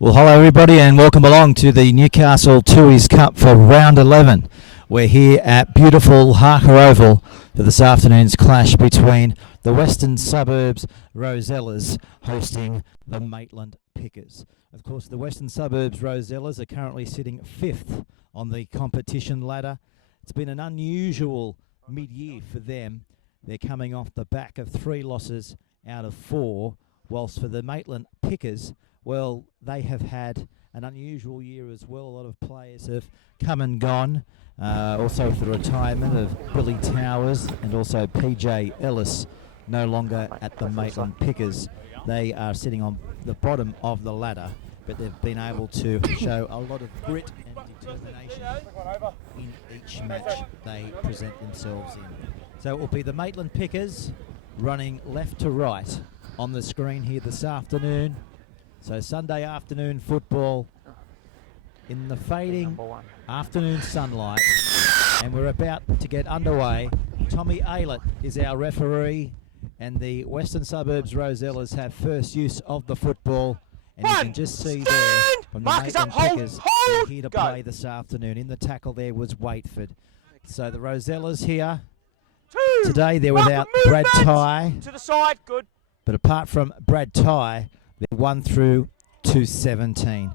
Well, hello everybody and welcome along to the Newcastle Tooheys Cup for round 11. We're here at beautiful Harker Oval for this afternoon's clash between the Western Suburbs Rosellas hosting the Maitland Pickers. Of course, the Western Suburbs Rosellas are currently sitting 5th on the competition ladder. It's been an unusual mid-year for them. They're coming off the back of 3 losses out of 4, whilst for the Maitland Pickers, well, they have had an unusual year as well. A lot of players have come and gone. Also with the retirement of Billy Towers and also PJ Ellis no longer at the Maitland Pickers. They are sitting on the bottom of the ladder, but they've been able to show a lot of grit and determination in each match they present themselves in. So it will be the Maitland Pickers running left to right on the screen here this afternoon. So Sunday afternoon football in the fading afternoon sunlight, and we're about to get underway. Tommy Aylett is our referee, and the Western Suburbs Rosellas have first use of the football, and you can just see there from the Maitland Pickers they're here to play this afternoon. In the tackle there was Waitford. So the Rosellas here today, they're without Brad Tye, to the side, good. But apart from Brad Tye, they're 1 through to 17.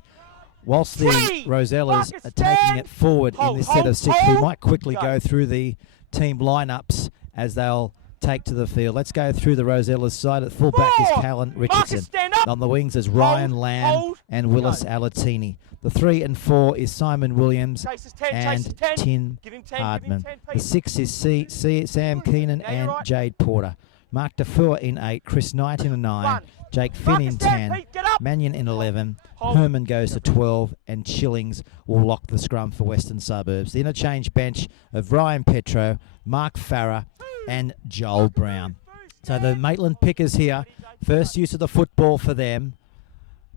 Whilst the Rosellas are taking it forward in this set of 6, we might quickly go through the team lineups as they'll take to the field. Let's go through the Rosellas side. At fullback is Callan Richardson. On the wings is Ryan Lamb and Willis Alatini. The 3 and 4 is Simon Williams and Tim Hardman. The 6 is Sam Keenan and Jade Porter. Mark Defoe in 8, Chris Knight in 9, Jake Finn in 10, Mannion in 11, Herman goes to 12, and Chillings will lock the scrum for Western Suburbs. The interchange bench of Ryan Petro, Mark Farah and Joel Brown. So the Maitland Pickers here, first use of the football for them.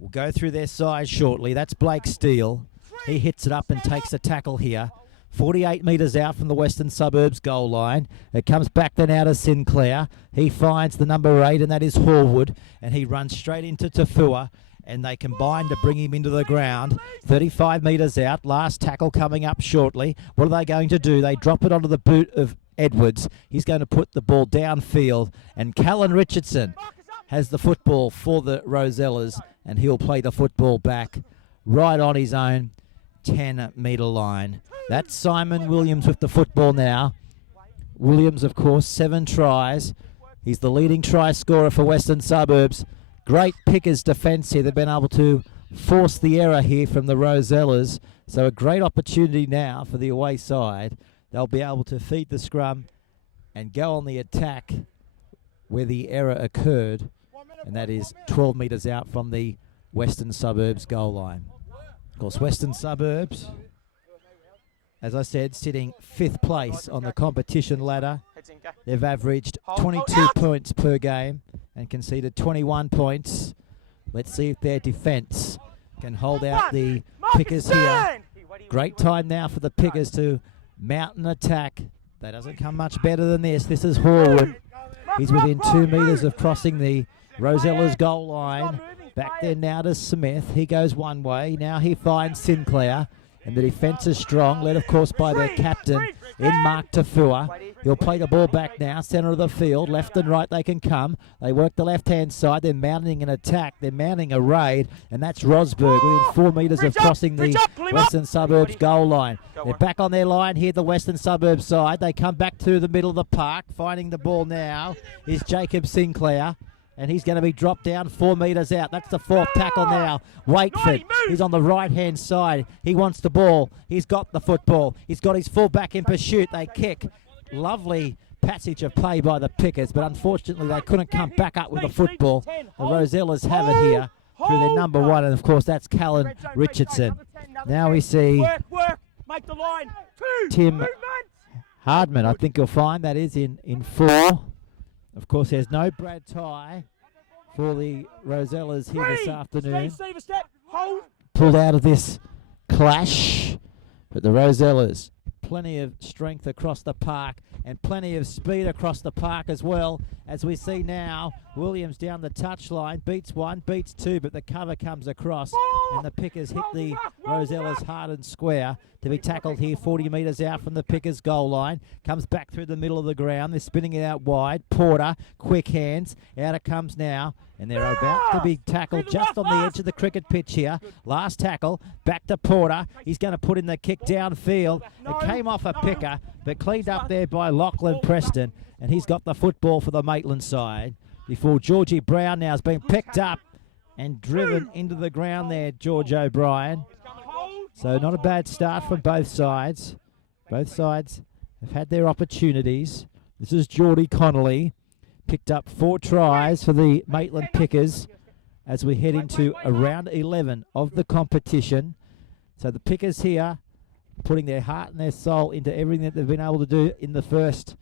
We'll go through their size shortly. That's Blake Steele. He hits it up and takes the tackle here. 48 metres out from the Western Suburbs goal line. It comes back then out of Sinclair. He finds the number 8, and that is Horwood, and he runs straight into Tafua, and they combine to bring him into the ground. 35 metres out. Last tackle coming up shortly. What are they going to do? They drop it onto the boot of Edwards. He's going to put the ball downfield, and Callan Richardson has the football for the Rosellas, and he'll play the football back right on his own 10-metre line. That's Simon Williams with the football now. Williams, of course, 7 tries. He's the leading try scorer for Western Suburbs. Great Pickers defence here. They've been able to force the error here from the Rosellas. So a great opportunity now for the away side. They'll be able to feed the scrum and go on the attack where the error occurred. And that is 12 metres out from the Western Suburbs goal line. Of course, Western Suburbs, as I said, sitting 5th place on the competition ladder. They've averaged 22 points per game and conceded 21 points. Let's see if their defence can hold out the Pickers here. Great time now for the Pickers to mount an attack. That doesn't come much better than this. This is Horwood. He's within 2 metres of crossing the Rosellas goal line. Back there now to Smith. He goes one way. Now he finds Sinclair. And the defence is strong, led, of course, by their captain in Mark Tafua. He'll play the ball back now, centre of the field. Left and right they can come. They work the left-hand side. They're mounting an attack. They're mounting a raid. And that's Rosberg within 4 metres of crossing the Western Suburbs goal line. They're back on their line here, the Western Suburbs side. They come back to the middle of the park. Finding the ball now is Jacob Sinclair. And he's going to be dropped down 4 metres out. That's the 4th tackle now. Waitford, he's on the right-hand side. He wants the ball. He's got the football. He's got his full-back in pursuit. They kick. Lovely passage of play by the Pickers, but unfortunately they couldn't come back up with the football. The Rosellas have it here through their number 1, and of course that's Callan Richardson. Now we see Tim Hardman. I think you'll find that is in 4. Of course, there's no Brad Tye for the Rosellas here this afternoon. Pulled out of this clash, but the Rosellas plenty of strength across the park and plenty of speed across the park as well. As we see now, Williams down the touchline, beats one, beats two, but the cover comes across and the Pickers hit the Rosellas hard and square to be tackled here 40 metres out from the Pickers goal line. Comes back through the middle of the ground. They're spinning it out wide. Porter, quick hands. Out it comes now. And they're about to be tackled just on the edge of the cricket pitch here. Last tackle, back to Porter. He's going to put in the kick downfield. It came off a picker, but cleaned up there by Lachlan Preston. And he's got the football for the Maitland side. Before Georgie Brown now has been picked up and driven into the ground there, George O'Brien. So not a bad start from both sides. Both sides have had their opportunities. This is Geordie Connolly. Picked up 4 tries for the Maitland Pickers as we head into round 11 of the competition. So the Pickers here putting their heart and their soul into everything that they've been able to do in the first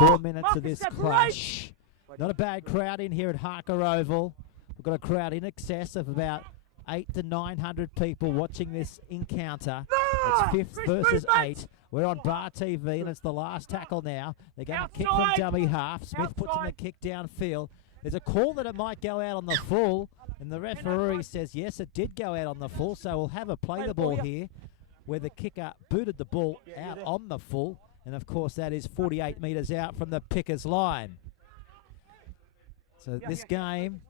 4 minutes of this clash. Not a bad crowd in here at Harker Oval. We've got a crowd in excess of about 800 to 900 people watching this encounter. It's 5th versus 8. We're on Bar TV, and it's the last tackle now. They're going to kick from dummy half. Smith puts in the kick downfield. There's a call that it might go out on the full, and the referee says, yes, it did go out on the full, so we'll have a play the ball here, where the kicker booted the ball out on the full, and of course that is 48 metres out from the Pickers line. So this game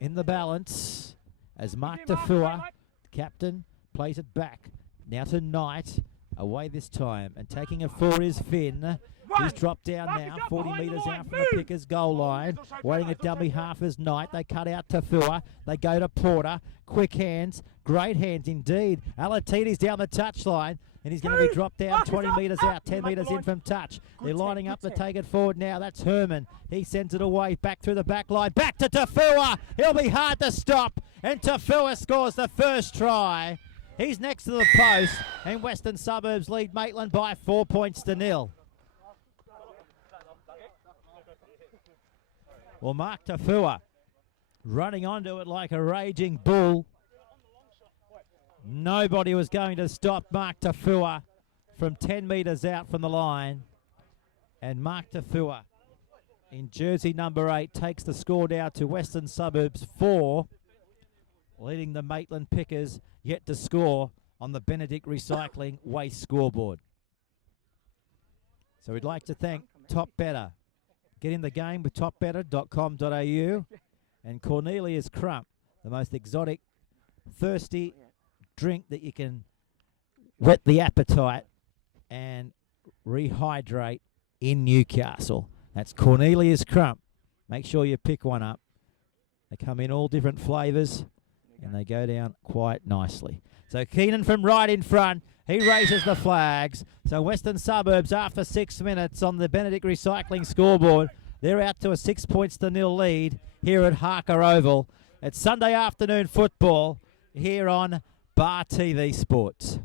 in the balance as Mark Tafua, captain, plays it back. Now to Knight. Away this time, and taking it for is Finn. He's dropped down now, 40 metres out from the Pickers goal line. Waiting at dummy half is Knight. They cut out Tafua. They go to Porter. Quick hands, great hands indeed. Alatini's down the touchline, and he's going to be dropped down 20 metres out, 10 metres in from touch. They're lining up to take it forward now. That's Herman. He sends it away, back through the back line. Back to Tafua. He'll be hard to stop, and Tafua scores the first try. He's next to the post, and Western Suburbs lead Maitland by 4 points to 0. Well, Mark Tafua running onto it like a raging bull. Nobody was going to stop Mark Tafua from 10 metres out from the line. And Mark Tafua, in jersey number 8, takes the score down to Western Suburbs 4, leading the Maitland Pickers yet to score on the Benedict Recycling Waste scoreboard. So we'd like to thank Top Better. Get in the game with topbetter.com.au and Cornelia's Crump, the most exotic, thirsty drink that you can whet the appetite and rehydrate in Newcastle. That's Cornelia's Crump. Make sure you pick one up. They come in all different flavours, and they go down quite nicely. So Keenan from right in front, he raises the flags. So Western Suburbs, after 6 minutes on the Benedict Recycling scoreboard, they're out to a 6 points to 0 lead here at Harker Oval. It's Sunday afternoon football here on Bar TV Sports.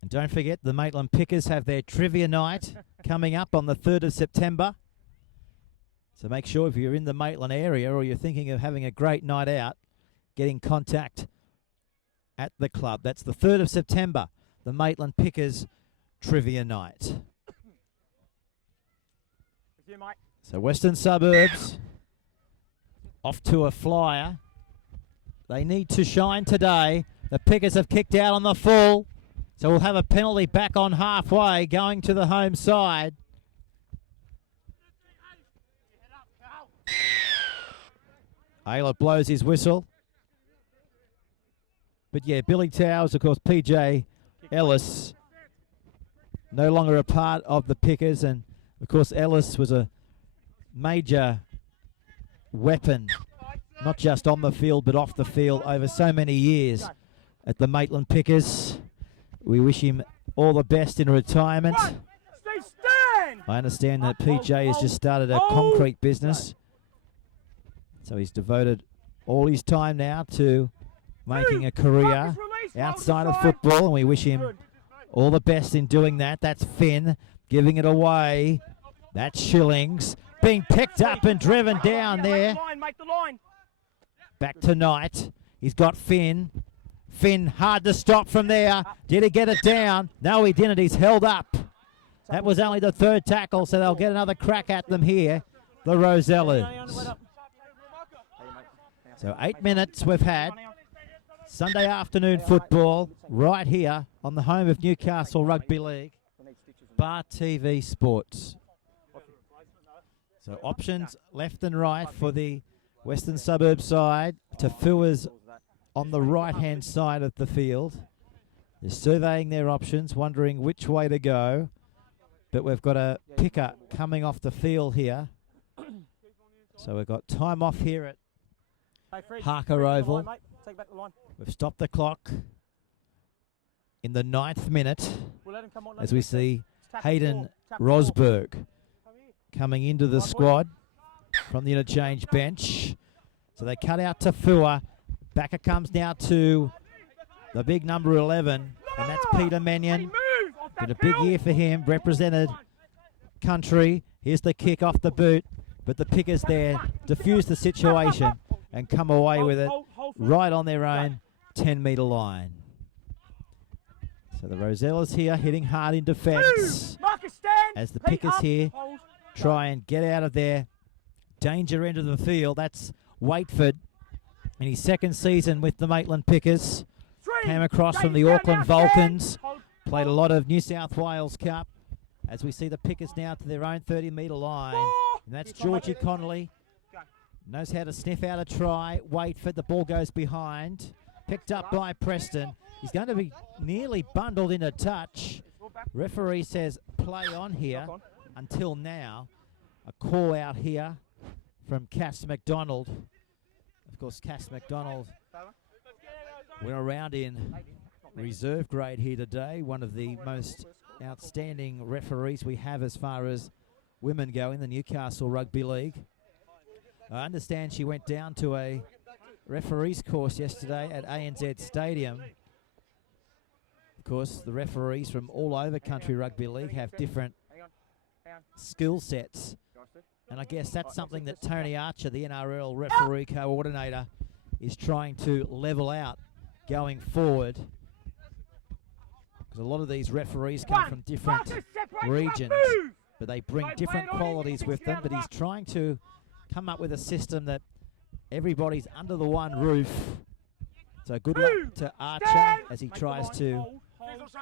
And don't forget, the Maitland Pickers have their trivia night coming up on the 3rd of September. So make sure if you're in the Maitland area or you're thinking of having a great night out, get in contact at the club. That's the 3rd of September, the Maitland Pickers trivia night. So Western Suburbs off to a flyer. They need to shine today. The Pickers have kicked out on the full. So we'll have a penalty back on halfway, going to the home side. Ayla blows his whistle. But yeah, Billy Towers, of course, PJ Ellis, no longer a part of the Pickers. And, of course, Ellis was a major weapon, not just on the field, but off the field over so many years at the Maitland Pickers. We wish him all the best in retirement. I understand that PJ has just started a concrete business. So he's devoted all his time now to making a career outside of football, and we wish him all the best in doing that. That's Finn giving it away. That's Shillings. being picked up and driven down there. Make the line. Back to Knight. He's got Finn. Finn hard to stop from there. Did he get it down? No, he didn't. He's held up. That was only the third tackle, so they'll get another crack at them here, the Rosellas. So 8 minutes we've had. Sunday afternoon football right here on the home of Newcastle Rugby League. Bar TV Sports. So options left and right for the Western Suburbs side. Tafua's on the right-hand side of the field. They're surveying their options, wondering which way to go. But we've got a picker coming off the field here. So we've got time off here at Harker Oval. We've stopped the clock in the 9th minute as we see Hayden Rosberg coming into the squad from the interchange bench. So they cut out Tafua. Back it comes now to the big number 11, and that's Peter Mannion. Been a big year for him, represented country. Here's the kick off the boot, but the pickers there diffuse the situation and come away with it right on their own 10-metre line. So the Rosellas here hitting hard in defence as the pickers here try and get out of their danger end of the field. That's Waitford in his second season with the Maitland Pickers. Came across from the Auckland Vulcans. Played a lot of New South Wales Cup. As we see the Pickers now to their own 30-metre line. And that's Georgie Connolly. Knows how to sniff out a try. Waitford, the ball goes behind. Picked up by Preston. He's going to be nearly bundled in a touch. Referee says play on here until now. A call out here from Cass McDonald. Of course, Cass McDonald went around in reserve grade here today. One of the most outstanding referees we have as far as women go in the Newcastle Rugby League. I understand she went down to a referees course yesterday at ANZ Stadium. Of course, the referees from all over country rugby league have different skill sets. And I guess that's something that Tony Archer, the NRL referee coordinator, is trying to level out going forward. Because a lot of these referees come from different regions, but they bring different qualities with them. But he's trying to come up with a system that everybody's under the one roof. So good luck to Archer as he tries to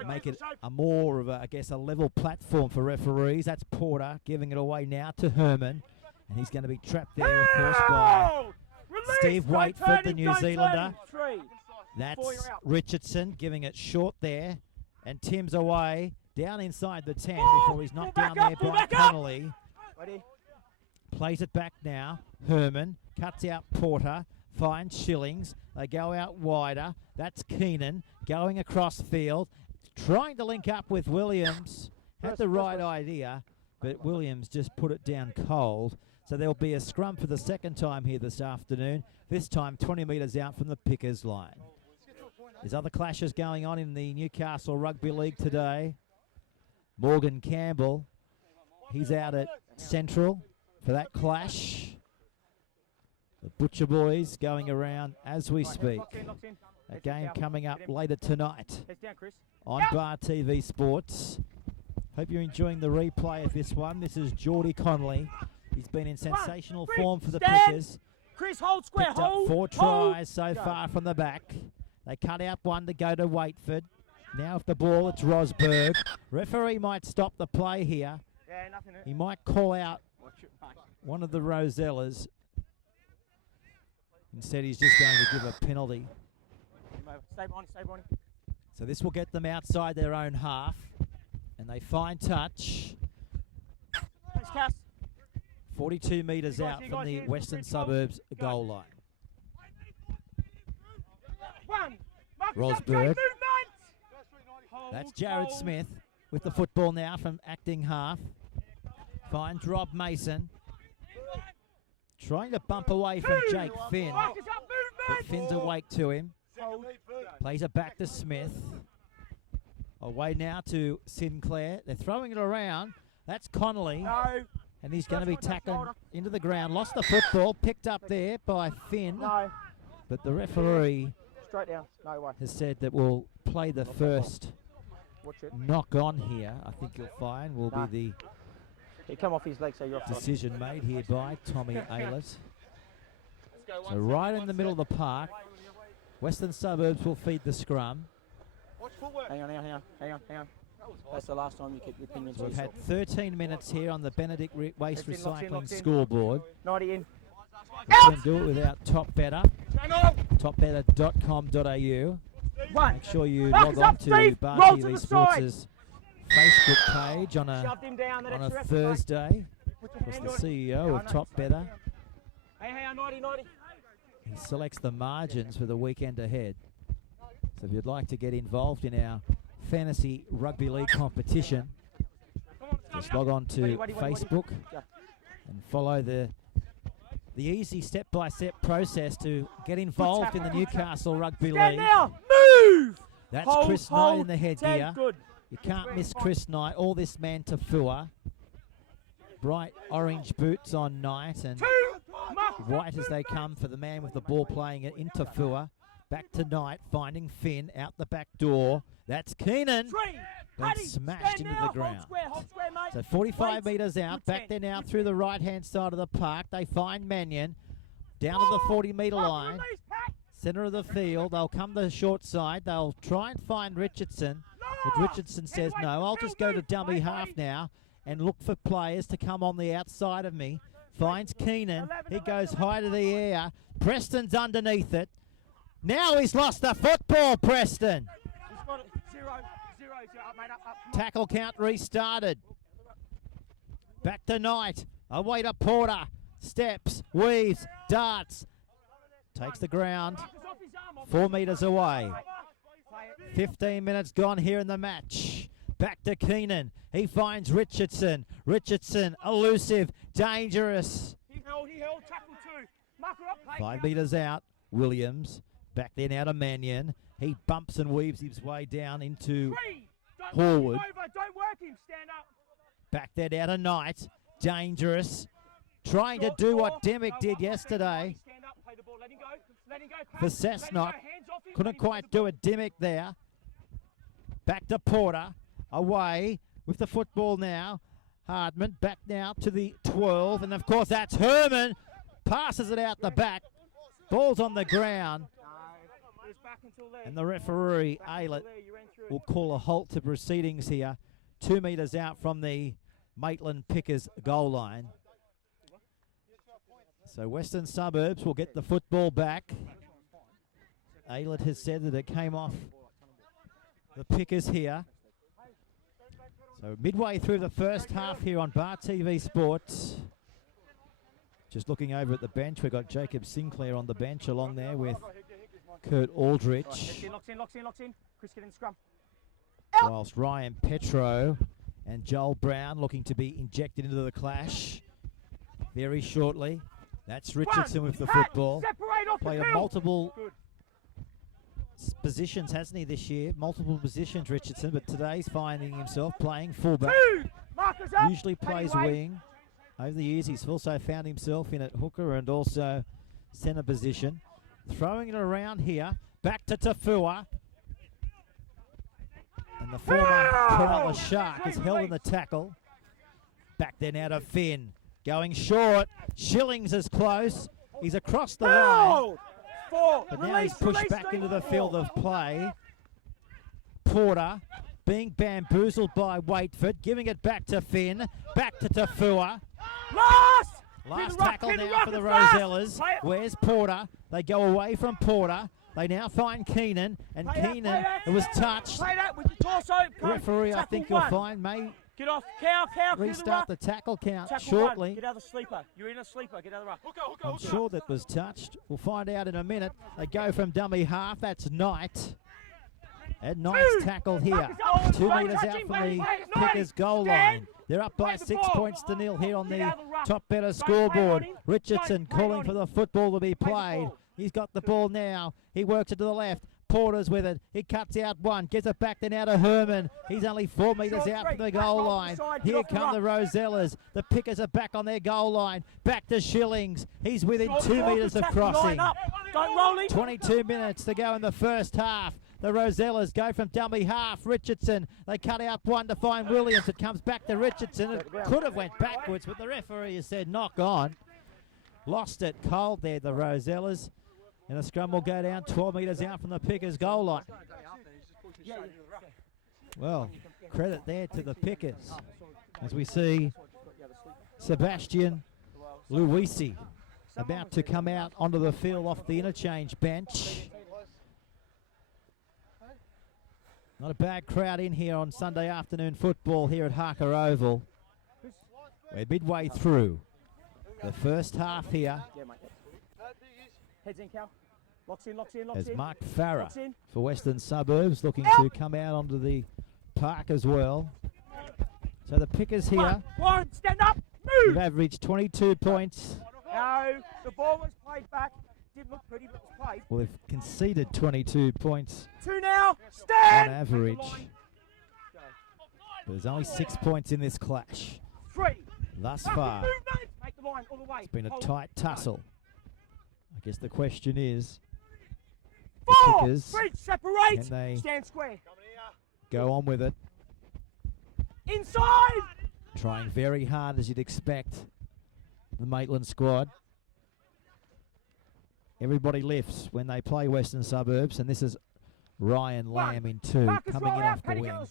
make it a more of a, I guess, a level platform for referees. That's Porter giving it away now to Herman. And he's going to be trapped there, of course, by Steve Waitford, the New Zealander. That's Richardson giving it short there. And Tim's away, down inside the 10 before he's knocked down there by Connolly. Plays it back now. Herman cuts out Porter, finds Shillings. They go out wider. That's Keenan going across field, trying to link up with Williams. Had the right idea, but Williams just put it down cold. So there'll be a scrum for the second time here this afternoon, this time 20 metres out from the Pickers line. There's other clashes going on in the Newcastle Rugby League today. Morgan Campbell, he's out at Central for that clash. The Butcher Boys going around as we speak. A game coming up later tonight on Bar TV Sports. Hope you're enjoying the replay of this one. This is Geordie Connolly. He's been in sensational form for the Pickers. Chris, hold square, picked up 4 tries so far from the back. They cut out one to go to Waitford. Now with the ball, it's Rosberg. Referee might stop the play here. He might call out one of the Rosellas. Instead, he's just going to give a penalty. So this will get them outside their own half. And they find touch. 42 metres out from the Western Suburbs goal line. Rosberg. That's Jared Smith with the football now from acting half. Finds Rob Mason. Trying to bump away from Jake Finn. But Finn's awake to him. Plays it back to Smith. Away now to Sinclair. They're throwing it around. That's Connolly. And he's going to be tackling into the ground. Lost the football, picked up there by Finn. No. But the referee Straight down. No way. has said that we'll play the first Watch it. knock on here. I think you'll find will be He come off his leg, so you're the offside. decision made here by Tommy Aylett. So right in the middle of the park, Western Suburbs will feed the scrum. Hang on. That's the last time you keep your opinions. So we've to had yourself. 13 minutes here on the Benedict Waste Locks in, locks in, Recycling locks in. scoreboard. 90 in. We can do it without Top Better. Topbetter.com.au. One. Make sure you Marcus log on up, to Steve. Bar Roll to TV the Sports' Facebook page on Shoved him down. on a Thursday. Put your Was hand the on it. CEO of Top Better. Hey, 90. He selects the margins for the weekend ahead. So if you'd like to get involved in our fantasy rugby league competition, just log on to Facebook and follow the easy step-by-step process to get involved in the Newcastle Rugby Stand League. now. Move. That's Hold, Chris Knight hold. in the 10, headgear. good. You can't miss Chris Knight. All this man to Fua. Bright orange boots on Knight and white as they come for the man with the ball playing it into Fua. Back to Knight, finding Finn out the back door. That's Keenan. Been smashed into the ground. Hold square, mate. So 45 Wait. metres out, Good back there 10. now through the right-hand side of the park. They find Mannion down to the 40-metre line. Centre of the field. They'll come to the short side. They'll try and find Richardson. But Richardson says, no, I'll just go to dummy half now and look for players to come on the outside of me. Finds Keenan. He goes high to the air. Preston's underneath it. Now he's lost the football, Preston. He's got it. 0. Up, mate. Up. Come on. Tackle count restarted. Back to Knight. Away to Porter. Steps, weaves, darts. Takes the ground. Marcus off his arm, off 4 metres away. Play it. 15 minutes gone here in the match. Back to Keenan. He finds Richardson. Richardson, elusive, dangerous. He held. Tackle 2. Mark her up, play. 5 metres out. Williams. Back there now to Mannion. He bumps and weaves his way down into 3. Don't Horwood. work him over. Don't work him. Stand up. back there now to Knight. Dangerous. Trying to do what Demick did yesterday Stand up, play the ball. Let him go. Let him go. for Pass. Let him go. Cessnock. Hands off him. Couldn't quite do it. Demick there. Back to Porter. Away with the football now. Hardman back now to the 12. And, of course, that's Herman. Passes it out the back. Ball's on the ground. It was back until there. And the referee, Back until Aylett, there, you ran through will call a halt to proceedings here. 2 metres out from the Maitland Pickers goal line. So Western Suburbs will get the football back. Aylett has said that it came off the Pickers here. So midway through the first half here on Bar TV Sports. Just looking over at the bench, we've got Jacob Sinclair on the bench along there with Kurt Aldrich. Locks in. Chris, get in scrum. Whilst Ryan Petro and Joel Brown looking to be injected into the clash very shortly. That's Richardson with the football. Separate off Played the a field. multiple Good. positions, hasn't he, this year? Multiple positions, Richardson, but today's finding himself playing fullback. 2. Markers up. Usually plays Anyway. wing. Over the years, he's also found himself in at hooker and also centre position. Throwing it around here. Back to Tafua. And the former Cronulla Shark is held in the tackle. Back there now to Finn. Going short. Schillings is close. He's across the line. 4. But now he's pushed back into the field of play. Porter being bamboozled by Waitford. Giving it back to Finn. Back to Tafua. Last tackle now for the Rosellas. Where's Porter? They go away from Porter. They now find Keenan. And Keenan, it was touched. Play that with your torso. The referee, I Tackle think you'll 1. find, may Get off. Cow. restart the tackle count Tackle shortly. 1. Get out of the sleeper. You're in a sleeper. Get out of the rough. I'm sure that was touched. We'll find out in a minute. They go from dummy half. That's Knight. And Knight's tackled here. 2 metres out from the Pickers goal line. They're up by 6 points to nil here on the Top Better scoreboard. Richardson calling for the football to be played. He's got the ball now. He works it to the left. Porter's with it. He cuts out one. Gets it back then out to Herman. He's only 4 metres out from the goal line. Here come the Rosellas. The Pickers are back on their goal line. Back to Shillings. He's within 2 metres of crossing. 22 minutes to go in the first half. The Rosellas go from dummy half. Richardson, they cut out one to find Williams. It comes back to Richardson. It could have went backwards, but the referee has said knock on. Lost it cold there, the Rosellas. And the scrum will go down 12 metres out from the Pickers' goal line. Well, credit there to the Pickers as we see Sebastian Luisi about to come out onto the field off the interchange bench. Not a bad crowd in here on Sunday afternoon football here at Harker Oval. We're midway through the first half here. Heads in, Cal. Locks in. As Mark Farah for Western Suburbs looking to come out onto the park as well. So the Pickers here One, stand up, move! have averaged 22 points. No, the ball was played back. Didn't look pretty, but it was played. Well, they've conceded 22 points 2 now, stand! on average. But there's only 6 points in this clash 3. thus far. Movement. Make the line all the way. It's been a tight tussle. I guess the question is, 4, Pickers, 3, separate, can they stand square. go on with it? Inside! Trying very hard as you'd expect. The Maitland squad. Everybody lifts when they play Western Suburbs, and this is Ryan Lamb in 2, coming in off the wing.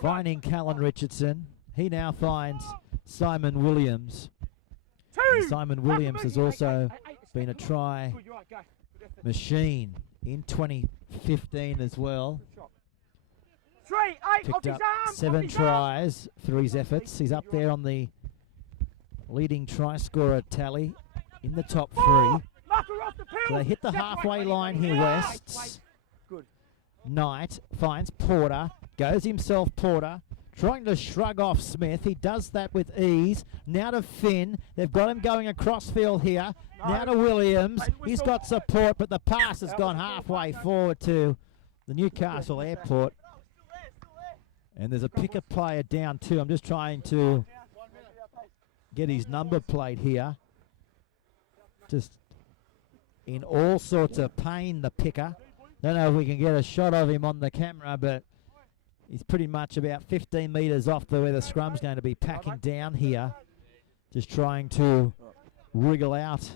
Finding Callan Richardson. He now finds Simon Williams. And Simon Williams has also been a try machine in 2015 as well. 3, 8, Picked up 7 tries through his efforts. He's up there on the leading try scorer tally in the top 3. So they hit the halfway line here, Wests. Knight finds Porter, goes himself Porter, trying to shrug off Smith. He does that with ease. Now to Finn. They've got him going across field here. Now to Williams. He's got support, but the pass has gone halfway forward to the Newcastle airport. And there's a Picker player down too. I'm just trying to get his number plate here. Just in all sorts of pain, the Picker. Don't know if we can get a shot of him on the camera, but he's pretty much about 15 metres off the where the scrum's going to be packing down here. Just trying to wriggle out.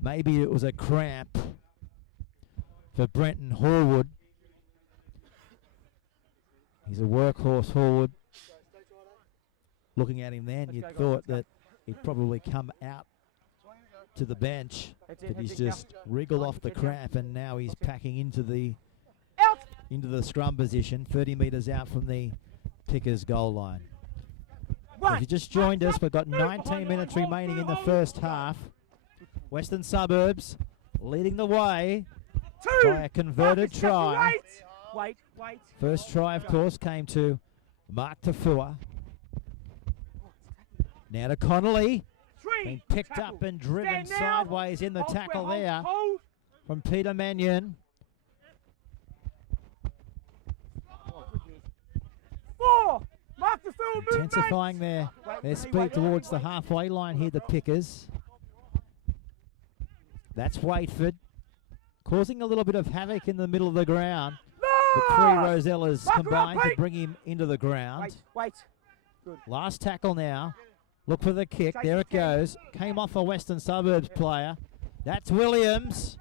Maybe it was a cramp for Brenton Horwood. He's a workhorse, Horwood. Looking at him then, you'd thought that he'd probably come out to the bench, but he's just wriggled off the cramp, and now he's packing into the scrum position, 30 metres out from the Pickers goal line. So if you just joined us, we've got 19 minutes remaining in the first half. Western Suburbs leading the way by a converted try. First try, of course, came to Mark Tafua. Now to Connolly. Being picked up and driven sideways in the tackle there from Peter Mannion. 4. Mark the field movement. Intensifying their speed towards the halfway line here, the Pickers. That's Waitford, causing a little bit of havoc in the middle of the ground. The 3 Rosellas combined to bring him into the ground. Wait. Good. Last tackle now. Look for the kick. There it goes. Came off a Western Suburbs player. That's Williams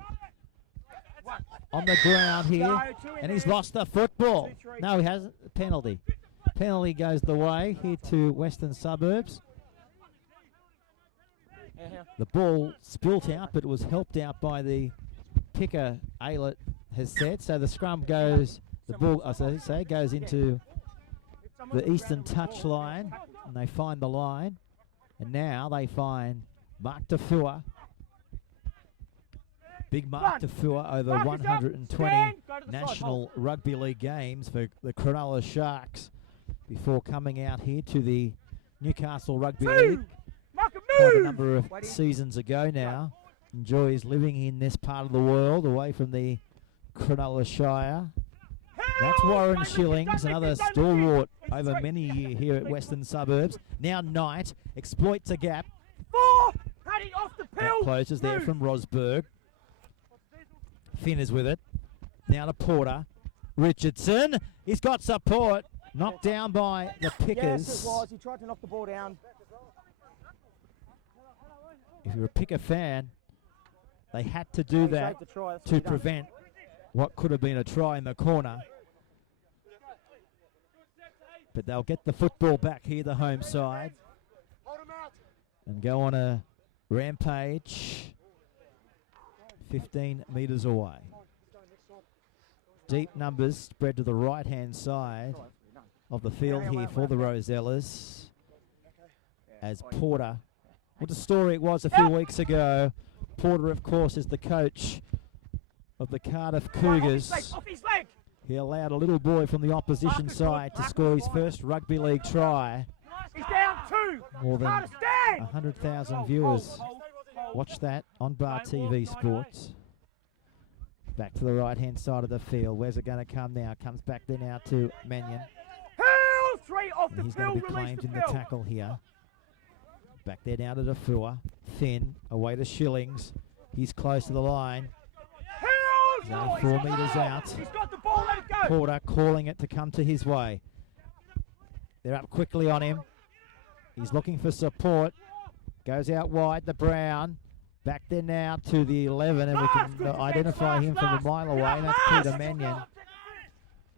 on the ground here. And he's lost the football. No, he hasn't. Penalty. Penalty goes the way here to Western Suburbs. The ball spilt out, but it was helped out by the Picker, Aylett has said. So the scrum goes, the ball, goes into the eastern touch line. And they find the line. And now they find Mark Tafua. Big Mark Tafua, over 120 National Rugby League games for the Cronulla Sharks before coming out here to the Newcastle Rugby League quite a number of seasons ago now. Enjoys living in this part of the world, away from the Cronulla Shire. That's Warren Shillings, another stalwart over many years here at Western Suburbs. Now Knight exploits a gap. That closes there from Rosberg. Finn is with it. Now to Porter. Richardson. He's got support. Knocked down by the Pickers. Yes, it was. He tried to knock the ball down. If you're a Picker fan, they had to do that to prevent what could have been a try in the corner. But they'll get the football back here, the home side, and go on a rampage 15 metres away. Deep numbers spread to the right-hand side of the field here for the Rosellas as Porter. What a story it was a few weeks ago. Porter, of course, is the coach of the Cardiff Cougars. He allowed a little boy from the opposition side to score his first rugby league try. More than 100,000 viewers watch that on Bar TV Sports. Back to the right-hand side of the field. Where's it going to come now? Comes back there now to Mannion. And he's going to be claimed in the tackle here. Back there now to Defua. Finn, away to Shillings. He's close to the line. He's only 4 metres out. Porter calling it to come to his way. They're up quickly on him. He's looking for support. Goes out wide, the Brown. Back there now to the 11, and we can identify him from a mile away, and that's Peter Mannion.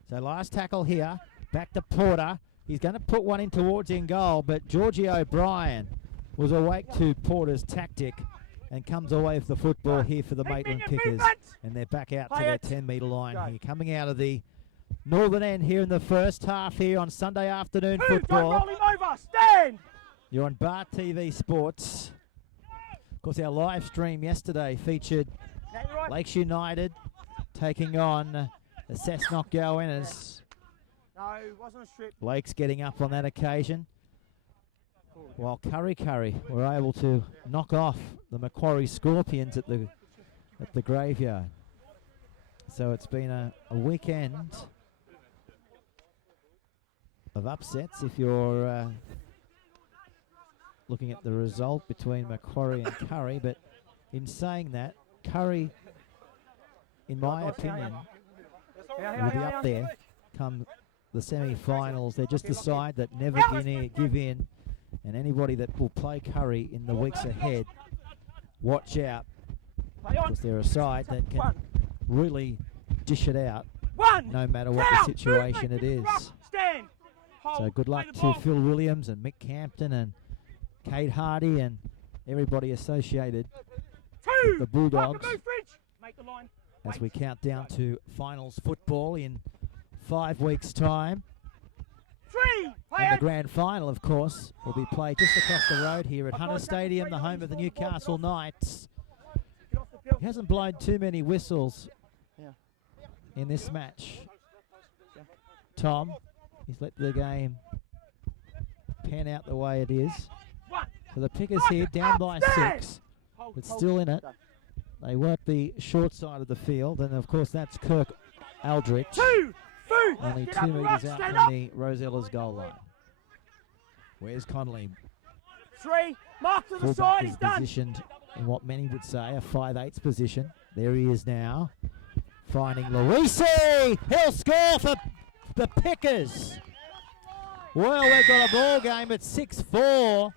So last tackle here. Back to Porter. He's going to put one in towards in goal, but Georgie O'Brien was awake to Porter's tactic and comes away with the football here for the Maitland Pickers. And they're back out to their 10-metre line here. Coming out of the northern end here in the first half here on Sunday afternoon football. You're on Bar TV Sports. Of course, our live stream yesterday featured Lakes United taking on the Cessnock Goannas. No, it wasn't a strip. Lakes getting up on that occasion, while Curry were able to knock off the Macquarie Scorpions at the graveyard. So it's been a weekend of upsets if you're looking at the result between Macquarie and Curry. But in saying that, Curry, in my opinion, will be up there come the semi-finals. They're just a side that never give in, and anybody that will play Curry in the weeks ahead, watch out, because they're a side that can really dish it out no matter what the situation it is. So good luck to Phil Williams and Mick Campton and Kate Hardy and everybody associated with the Bulldogs as we count down to finals football in 5 weeks' time. And the grand final, of course, will be played just across the road here at Hunter Stadium, the home of the Newcastle Knights. He hasn't blown too many whistles in this match. Tom, he's let the game pan out the way it is. So the Pickers here down by 6, but still in it. They work the short side of the field, and of course that's Kirk Aldrich. Only 2 metres out from the Rosellas goal line. Where's Connolly? Mark to the side, he's done. Positioned in what many would say a 5/8 position. There he is now, finding Luisi. He'll score for the Pickers. Well, they've got a ball game at 6-4.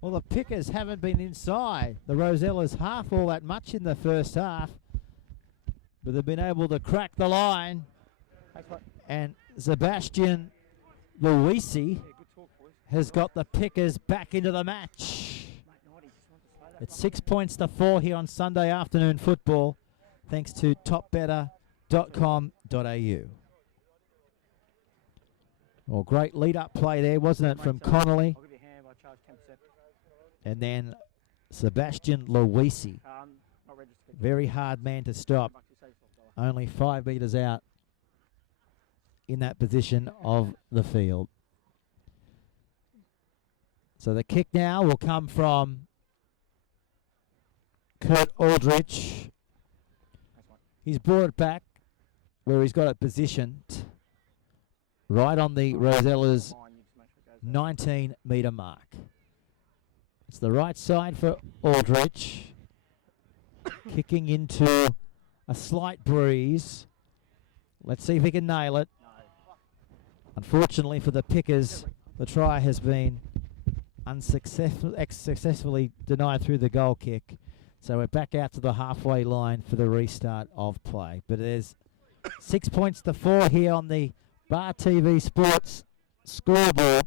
Well, the Pickers haven't been inside the Rosellas half all that much in the first half, but they've been able to crack the line. And Sebastian Luisi has got the Pickers back into the match. It's 6-4 here on Sunday afternoon football, thanks to topbetter.com.au. Well, great lead-up play there, wasn't it, from Connolly? And then Sebastian Luisi. Very hard man to stop. Only 5 metres out in that position of the field. So the kick now will come from Kurt Aldrich. He's brought it back where he's got it positioned right on the Rosella's 19-metre mark. It's the right side for Aldrich. Kicking into a slight breeze. Let's see if he can nail it. Unfortunately for the Pickers, the try has been unsuccessfully denied through the goal kick. So we're back out to the halfway line for the restart of play. But there's 6 points to 4 here on the Bar TV Sports scoreboard.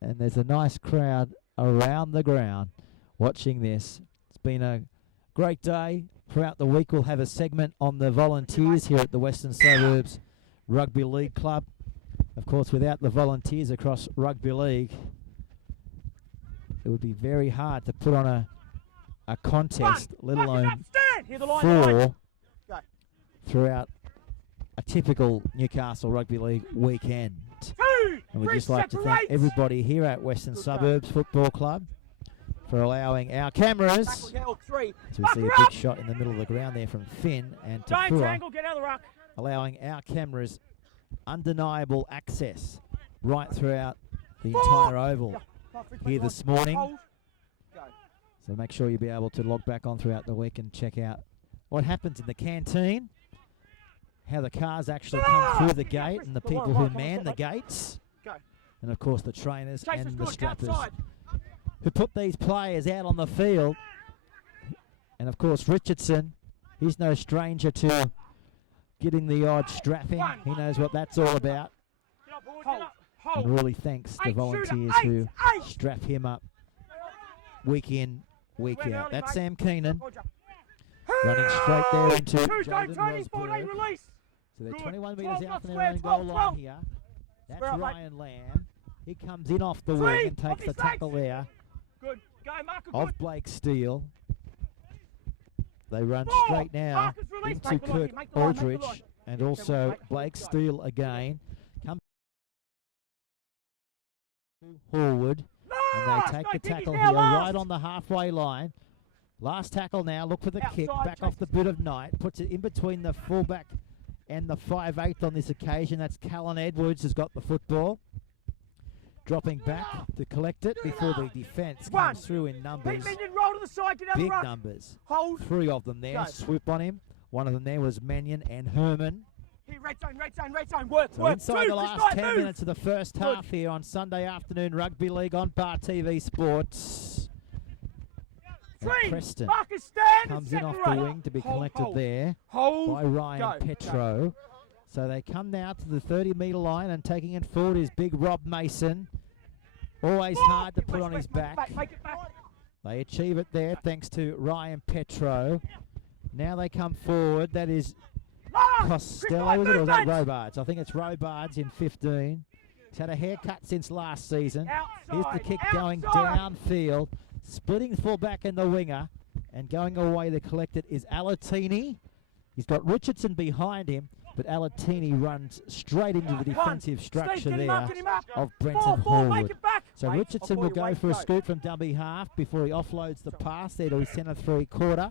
And there's a nice crowd around the ground watching this. It's been a great day. Throughout the week, we'll have a segment on the volunteers here at the Western Suburbs Rugby League Club. Of course, without the volunteers across Rugby League, it would be very hard to put on a contest, let alone 4 throughout a typical Newcastle Rugby League weekend. And we'd just like to thank everybody here at Western Suburbs Football Club for allowing our cameras, so we see a big shot in the middle of the ground there from Finn and Tafua, allowing our cameras undeniable access right throughout the entire oval here this morning. So make sure you'll be able to log back on throughout the week and check out what happens in the canteen, how the cars actually come through the gate and the people who man the gates, and of course the trainers and the strappers who put these players out on the field. And of course Richardson, he's no stranger to getting the odd strapping. He knows what that's all about. And really thanks the volunteers who strap him up week in, week out. That's Sam Keenan running straight there into Jordan Rosberg. So they're 21 metres out from their own goal line here. That's Ryan Lamb. He comes in off the wing and takes the tackle there of Blake Steele. They run straight now into Kurt Aldrich and also Blake Steele again. Come forward and they take the tackle here right on the halfway line. Last tackle now, look for the kick, back off the boot of Knight, puts it in between the fullback and the 5'8" on this occasion. That's Callan Edwards has got the football. Dropping back to collect it before the defence comes through in numbers. Big numbers. 3 of them there. Swoop on him. One of them there was Mannion and Herman. Red zone, work. So inside the last 10 minutes of the first half here on Sunday afternoon Rugby League on Bar TV Sports. And Preston comes in off the wing to be collected there by Ryan Petro. So they come now to the 30-metre line, and taking it forward is big Rob Mason. Always hard to put on his back. They achieve it there thanks to Ryan Petro. Now they come forward. That is Costello, was it, or was that Robards? I think it's Robards in 15. He's had a haircut since last season. Here's the kick going downfield. Splitting fullback and the winger. And going away to collect it is Alatini. He's got Richardson behind him, but Alatini runs straight into the defensive structure there of Brenton Hallwood. So Richardson will go for a scoot from dummy half before he offloads the pass there to his centre 3/4.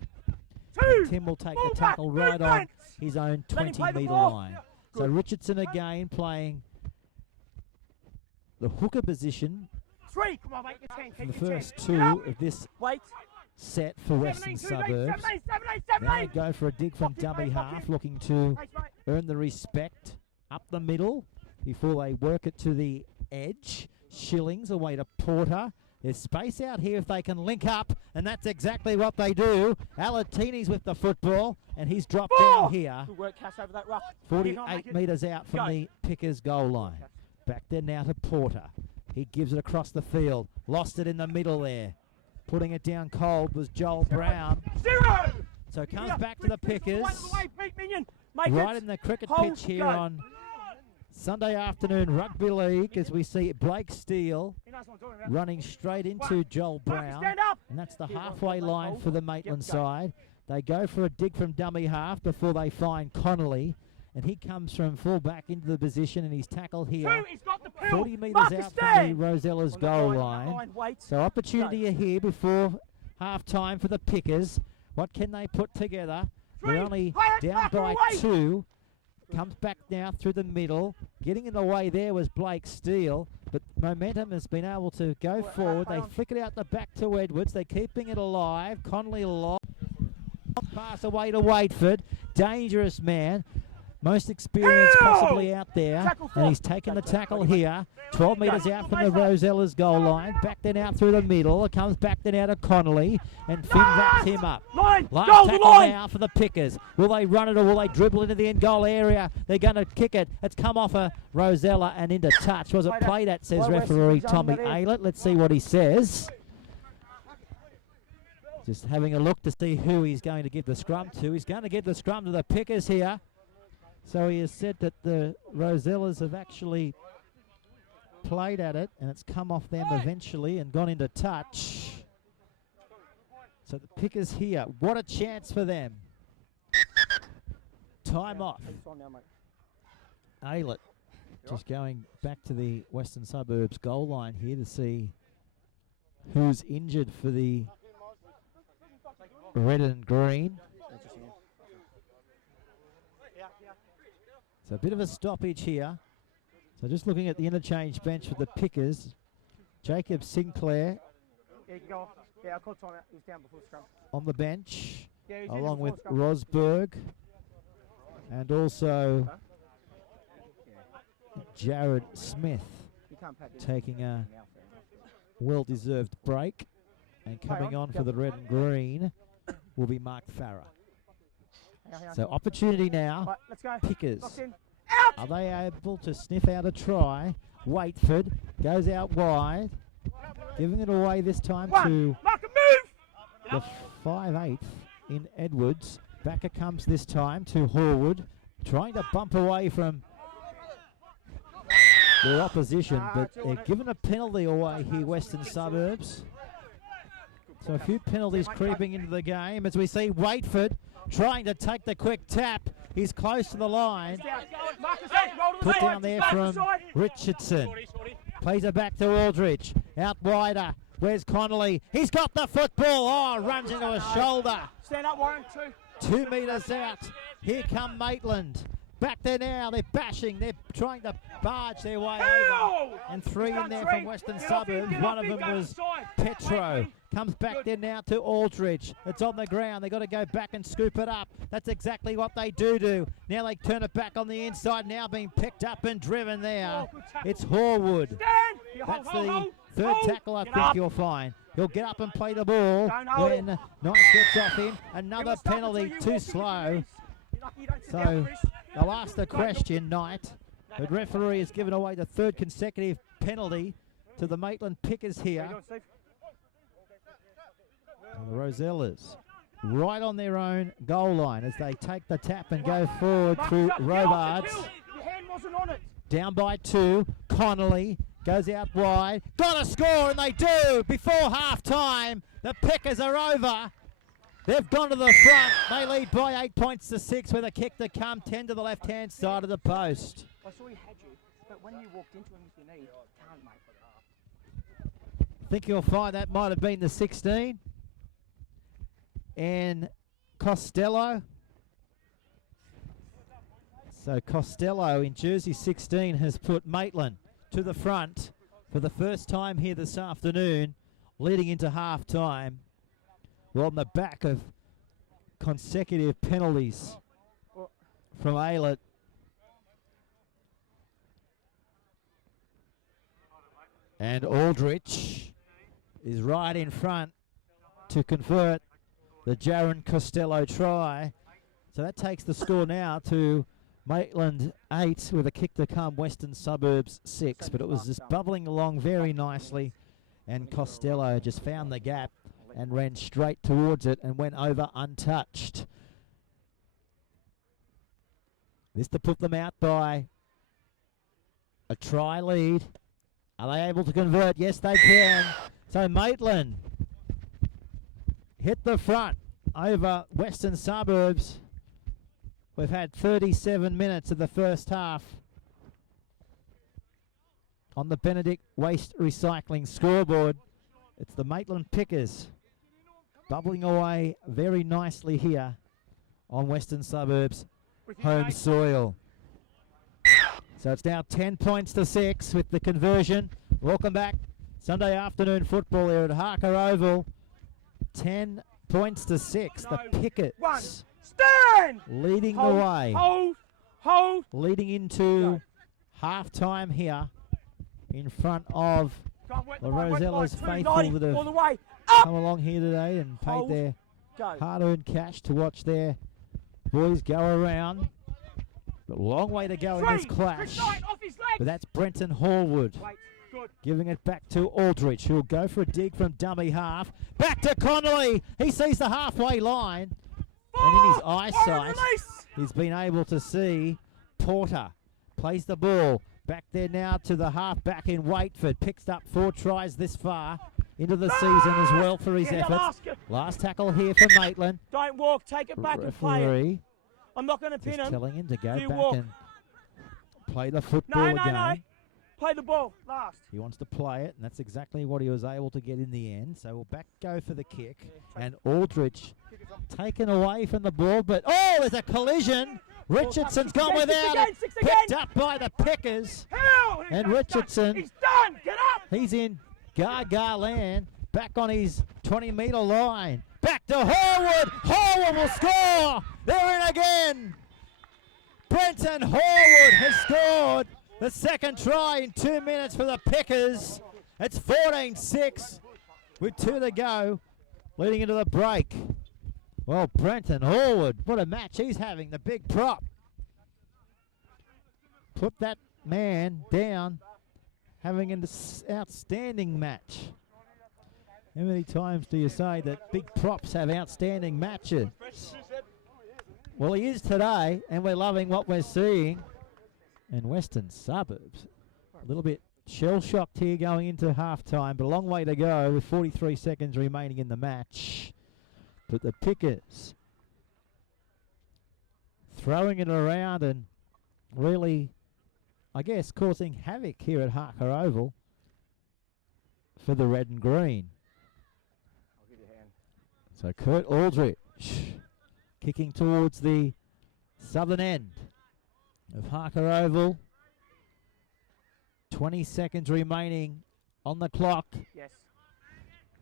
And Tim will take the tackle right on his own 20-metre line. So Richardson again playing the hooker position for the first 2 of this set for Western Suburbs. Now they go for a dig from dummy half, looking to earn the respect up the middle before they work it to the edge. Shillings away to Porter. There's space out here if they can link up, and that's exactly what they do. Alatini's with the football, and he's dropped down here. 48 metres out from the Pickers goal line. Back there now to Porter. He gives it across the field. Lost it in the middle there. Putting it down cold was Joel Brown. So comes back to the Pickers. Right in the cricket pitch here on Sunday afternoon Rugby League, as we see Blake Steele running straight into Joel Brown. And that's the halfway line for the Maitland side. They go for a dig from dummy half before they find Connolly. And he comes from full back into the position, and he's tackled here 40 metres out from the Rosella's goal line. So opportunity here before half time for the Pickers. What can they put together? They're only down by 2. Comes back now through the middle. Getting in the way there was Blake Steele, but momentum has been able to go forward. They flick it out the back to Edwards. They're keeping it alive. Connolly long pass away to Waitford. Dangerous man. Most experienced possibly out there, and he's taken the tackle here. 12 metres out from the Rosella's goal line. Back then out through the middle. It comes back then out of Connolly, and Finn wraps him up. Last tackle now for the Pickers. Will they run it or will they dribble into the end goal area? They're going to kick it. It's come off a Rosella and into touch. Was it played at, says referee Tommy Aylett. Let's see what he says. Just having a look to see who he's going to give the scrum to. He's going to give the scrum to the Pickers here. So he has said that the Rosellas have actually played at it, and it's come off them eventually and gone into touch. So the Pickers here. What a chance for them. Time off. Aylett just going back to the Western Suburbs goal line here to see who's injured for the red and green. So a bit of a stoppage here. So just looking at the interchange bench for the Pickers. Jacob Sinclair I called time out. He was down before the scrum. On the bench, along with Rosberg and also Jared Smith taking a well-deserved break. And coming on for the red and green will be Mark Farah. So opportunity now. Pickers. Are they able to sniff out a try? Waitford goes out wide, giving it away this time to the 5'8" in Edwards. Backer comes this time to Horwood, trying to bump away from their opposition, but they're given a penalty away here, Western Suburbs. So a few penalties creeping into the game as we see Waitford trying to take the quick tap. He's close to the line. Put down there from Richardson. Plays it back to Aldridge. Out wider. Where's Connolly? He's got the football. Oh, runs into a shoulder. Stand up, Warren. 2 metres out. Here come Maitland. Back there now. They're bashing. They're trying to barge their way over. And 3 in there from Western Suburbs. One of them was Petro. Comes back there now to Aldridge. It's on the ground. They've got to go back and scoop it up. That's exactly what they do. Now they turn it back on the inside. Now being picked up and driven there. It's Horwood. That's the third tackle I think you'll find. He'll get up and play the ball when Knight gets off him. Another penalty, too slow. So they'll ask the question, Knight. The referee has given away the 3rd consecutive penalty to the Maitland Pickers here. And the Rosellas right on their own goal line as they take the tap and go forward through Robards. Down by 2. Connolly goes out wide. Got to score, and they do before half-time. The Pickers are over. They've gone to the front. They lead by 8 points to 6 with a kick to come. 10 to the left-hand side of the post. I saw he had you, but when you walked into him with your knee, can't, mate. I think you'll find that might have been the 16. And Costello. So Costello in jersey 16 has put Maitland to the front for the first time here this afternoon, leading into half-time. We're on the back of consecutive penalties from Aylett. And Aldrich is right in front to convert the Jaron Costello try. So that takes the score now to Maitland 8 with a kick to come, Western Suburbs 6. But it was just bubbling along very nicely, and Costello just found the gap and ran straight towards it and went over untouched. This to put them out by a try lead. Are they able to convert? Yes, they can. So Maitland hit the front over Western Suburbs. We've had 37 minutes of the first half on the Benedict Waste Recycling scoreboard. It's the Maitland Pickers bubbling away very nicely here on Western Suburbs home soil. So it's now 10 points to 6 with the conversion. Welcome back. Sunday afternoon football here at Harker Oval. 10 points to 6. The Pickets leading the way. Hold. Leading into half-time here in front of the Rosellas faithful that have come along here today and paid their hard-earned cash to watch their boys go around. But a long way to go in this clash. But that's Brenton Horwood giving it back to Aldrich, who'll go for a dig from dummy half. Back to Connolly. He sees the halfway line. And in his eyesight, he's been able to see Porter plays the ball. Back there now to the half-back in Waitford. Picks up 4 tries this far into the season as well for his efforts. Last tackle here for Maitland. Don't walk. Take it back and play it. I'm not going to pin him. Telling him to go back and play the football again. No. Play the ball last. He wants to play it, and that's exactly what he was able to get in the end. So we'll back go for the kick. And Aldrich taken away from the ball, but oh, there's a collision. Richardson's gone without it. Picked up by the Pickers. And Richardson, he's done. Get up. He's in Gaga land. Back on his 20-metre line. Back to Horwood. Horwood will score. They're in again. Brenton Horwood has scored the second try in 2 minutes for the Pickers. It's 14-6 with 2 to go, leading into the break. Well, Brenton Horwood, what a match he's having, the big prop. Put that man down, having an outstanding match. How many times do you say that big props have outstanding matches? Well, he is today, and we're loving what we're seeing. And Western Suburbs, a little bit shell-shocked here going into half-time, but a long way to go with 43 seconds remaining in the match. But the Pickers throwing it around and really, I guess, causing havoc here at Harker Oval for the red and green. I'll give you a hand. So Kurt Aldrich kicking towards the southern end of Harker Oval. 20 seconds remaining on the clock. Yes.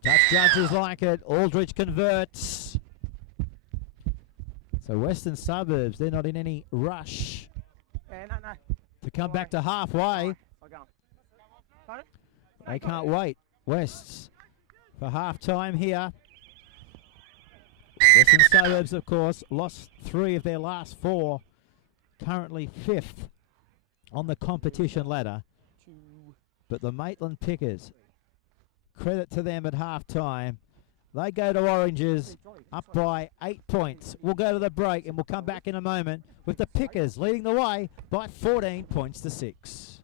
Touch judges like it. Aldrich converts. So Western Suburbs, they're not in any rush to come back to halfway. They can't wait. Wests for half-time here. Western Suburbs, of course, lost 3 of their last 4. Currently 5th on the competition ladder. But the Maitland Pickers, credit to them at half-time. They go to Oranges up by 8 points. We'll go to the break and we'll come back in a moment with the Pickers leading the way by 14 points to 6.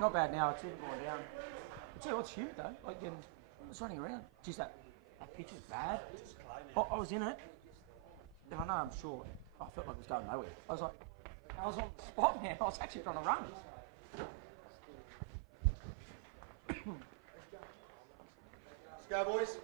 Not bad now, it's even going down. I'll tell you what's humid though, like it's running around. Just that pitch is bad. I was in it, and I know I'm sure, I felt like it was going nowhere. I was on the spot, man. I was actually trying to run. Let's go, boys.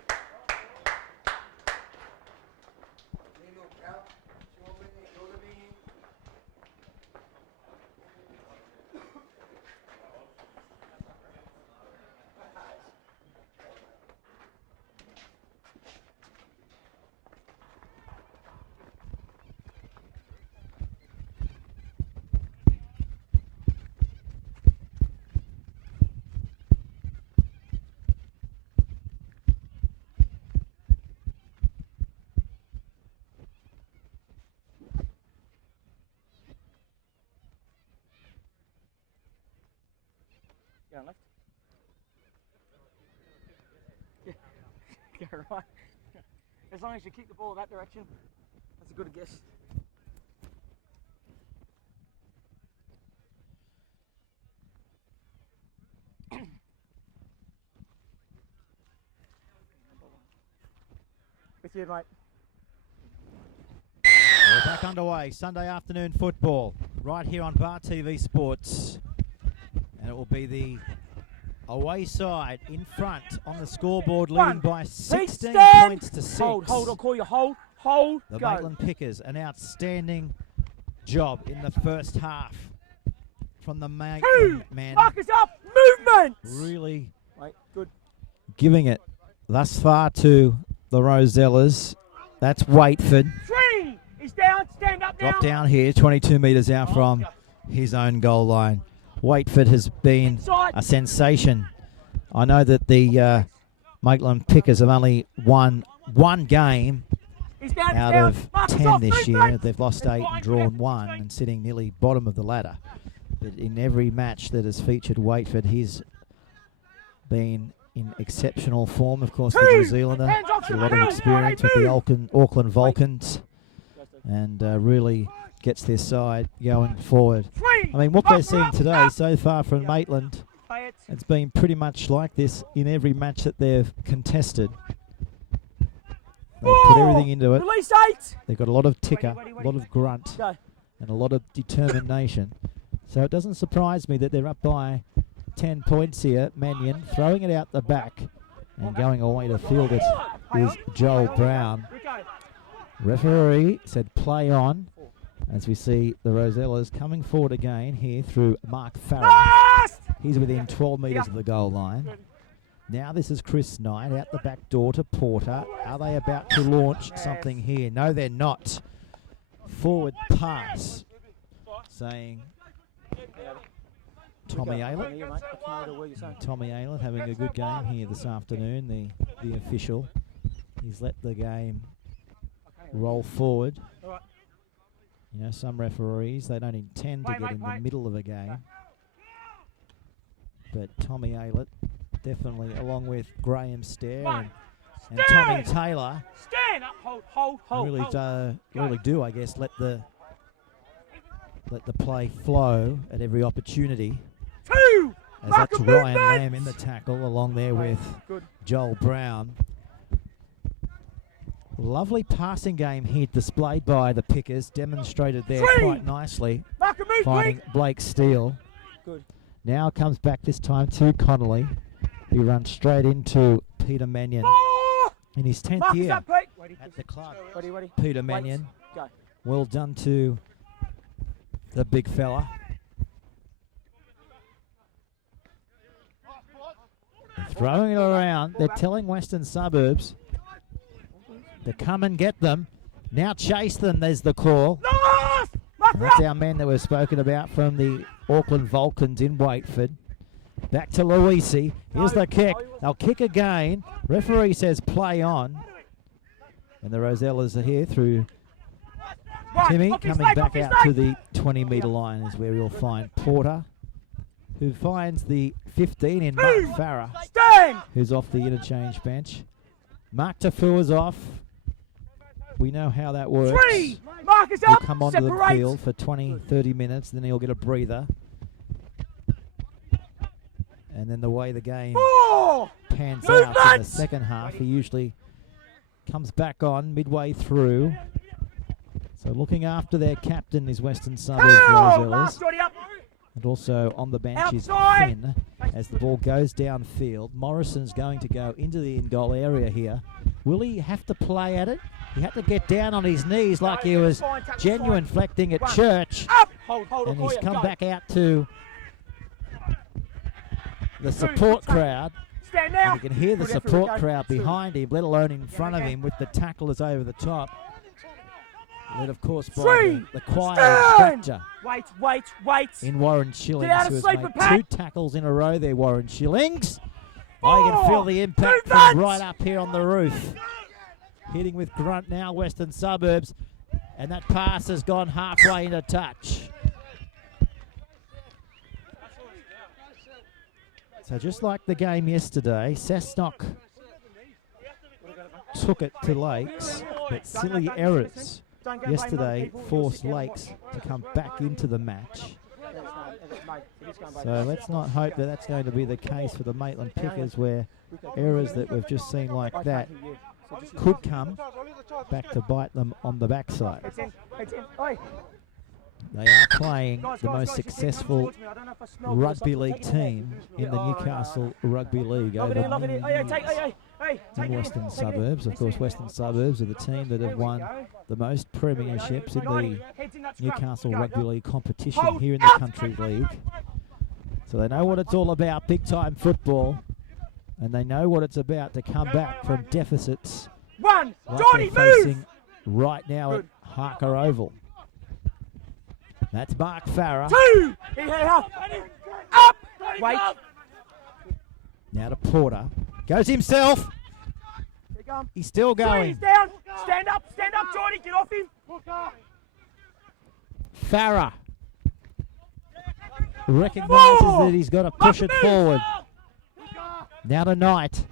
Going left. right. As long as you kick the ball that direction, that's a good guess. With you, mate. We're back underway. Sunday afternoon football right here on Bar TV Sports. And it will be the away side in front on the scoreboard, leading by 16 points to 6. Hold, I'll call you. Hold, the go. Maitland Pickers, an outstanding job in the first half from the Maitland man. Marcus up, movement! Really good. Giving it thus far to the Rosellas. That's Waitford. 3! He's down, stand up now. Drop down here, 22 metres out from his own goal line. Waitford has been a sensation. I know that the Maitland Pickers have only won one game out of 10 this year. They've lost 8 and drawn 1 and sitting nearly bottom of the ladder. But in every match that has featured Waitford, he's been in exceptional form. Of course, the New Zealander, a lot of experience with the Auckland Vulcans, and really gets their side going forward. I mean, what they're seeing today so far from Maitland, it's been pretty much like this in every match that they've contested. They've put everything into it. They've got a lot of ticker, a lot of grunt, and a lot of determination. So it doesn't surprise me that they're up by 10 points here. Mannion throwing it out the back and going away to field it is Joel Brown. Referee said play on, as we see the Rosellas coming forward again here through Mark Farrell. He's within 12 metres of the goal line. Now this is Chris Knight out the back door to Porter. Are they about to launch something here? No, they're not. Forward pass, saying Tommy Aylett. Tommy Aylett having a good game here this afternoon, the official. He's let the game roll forward. You know, some referees, they don't intend to get in the middle of a game. But Tommy Aylett, definitely, along with Graham Stair and Tommy Taylor, really do, I guess, let the play flow at every opportunity. As that's Ryan Lamb in the tackle, along there with Joel Brown. Lovely passing game here displayed by the Pickers, demonstrated there quite nicely, finding Blake Steele. Now comes back this time to Connolly. He runs straight into Peter Mannion in his 10th year at the club. Peter Mannion, well done to the big fella. Throwing it around, they're telling Western Suburbs to come and get them. Now chase them, there's the call. And that's our men that we've spoken about from the Auckland Vulcans in Waitford. Back to Luisi. Here's the kick. They'll kick again. Referee says play on. And the Rosellas are here through Timmy, coming back out to the 20-metre line is where we'll find Porter, who finds the 15 in Mark Farah, who's off the interchange bench. Mark Tafua's off. We know how that works. He'll come onto the field for 20, 30 minutes, then he'll get a breather. And then the way the game pans out in the second half, he usually comes back on midway through. So looking after their captain is Western Suburbs Rosellas. And also on the bench is Finn as the ball goes downfield. Morrison's going to go into the in-goal area here. Will he have to play at it? He had to get down on his knees like he was genuflecting at church. And he's come back out to the support crowd. And you can hear the support crowd behind him, let alone in front of him with the tacklers over the top. Led, of course, by the choir instructor in Warren Shillings, who has made 2 tackles in a row there, Warren Shillings. Oh, you can feel the impact from right up here on the roof. Hitting with grunt now, Western Suburbs. And that pass has gone halfway into touch. So just like the game yesterday, Cessnock took it to Lakes, but silly errors yesterday forced Lakes to come back into the match. So let's not hope that that's going to be the case for the Maitland Pickers, where errors that we've just seen like that could come back to bite them on the backside. They are playing the most successful rugby league team in the Newcastle Rugby League over many years in Western Suburbs. Of course, Western Suburbs are the team that have won the most premierships in the Newcastle Rugby League competition here in the Country League. So they know what it's all about, big-time football, and they know what it's about to come back from deficits like they're facing right now at Harker Oval. That's Mark Farah. 2! Up! Wait. Now to Porter. Goes himself. He's still going. He's down. Stand up, Jordy. Get off him. Farah recognises that he's got to push it forward. Now to Knight.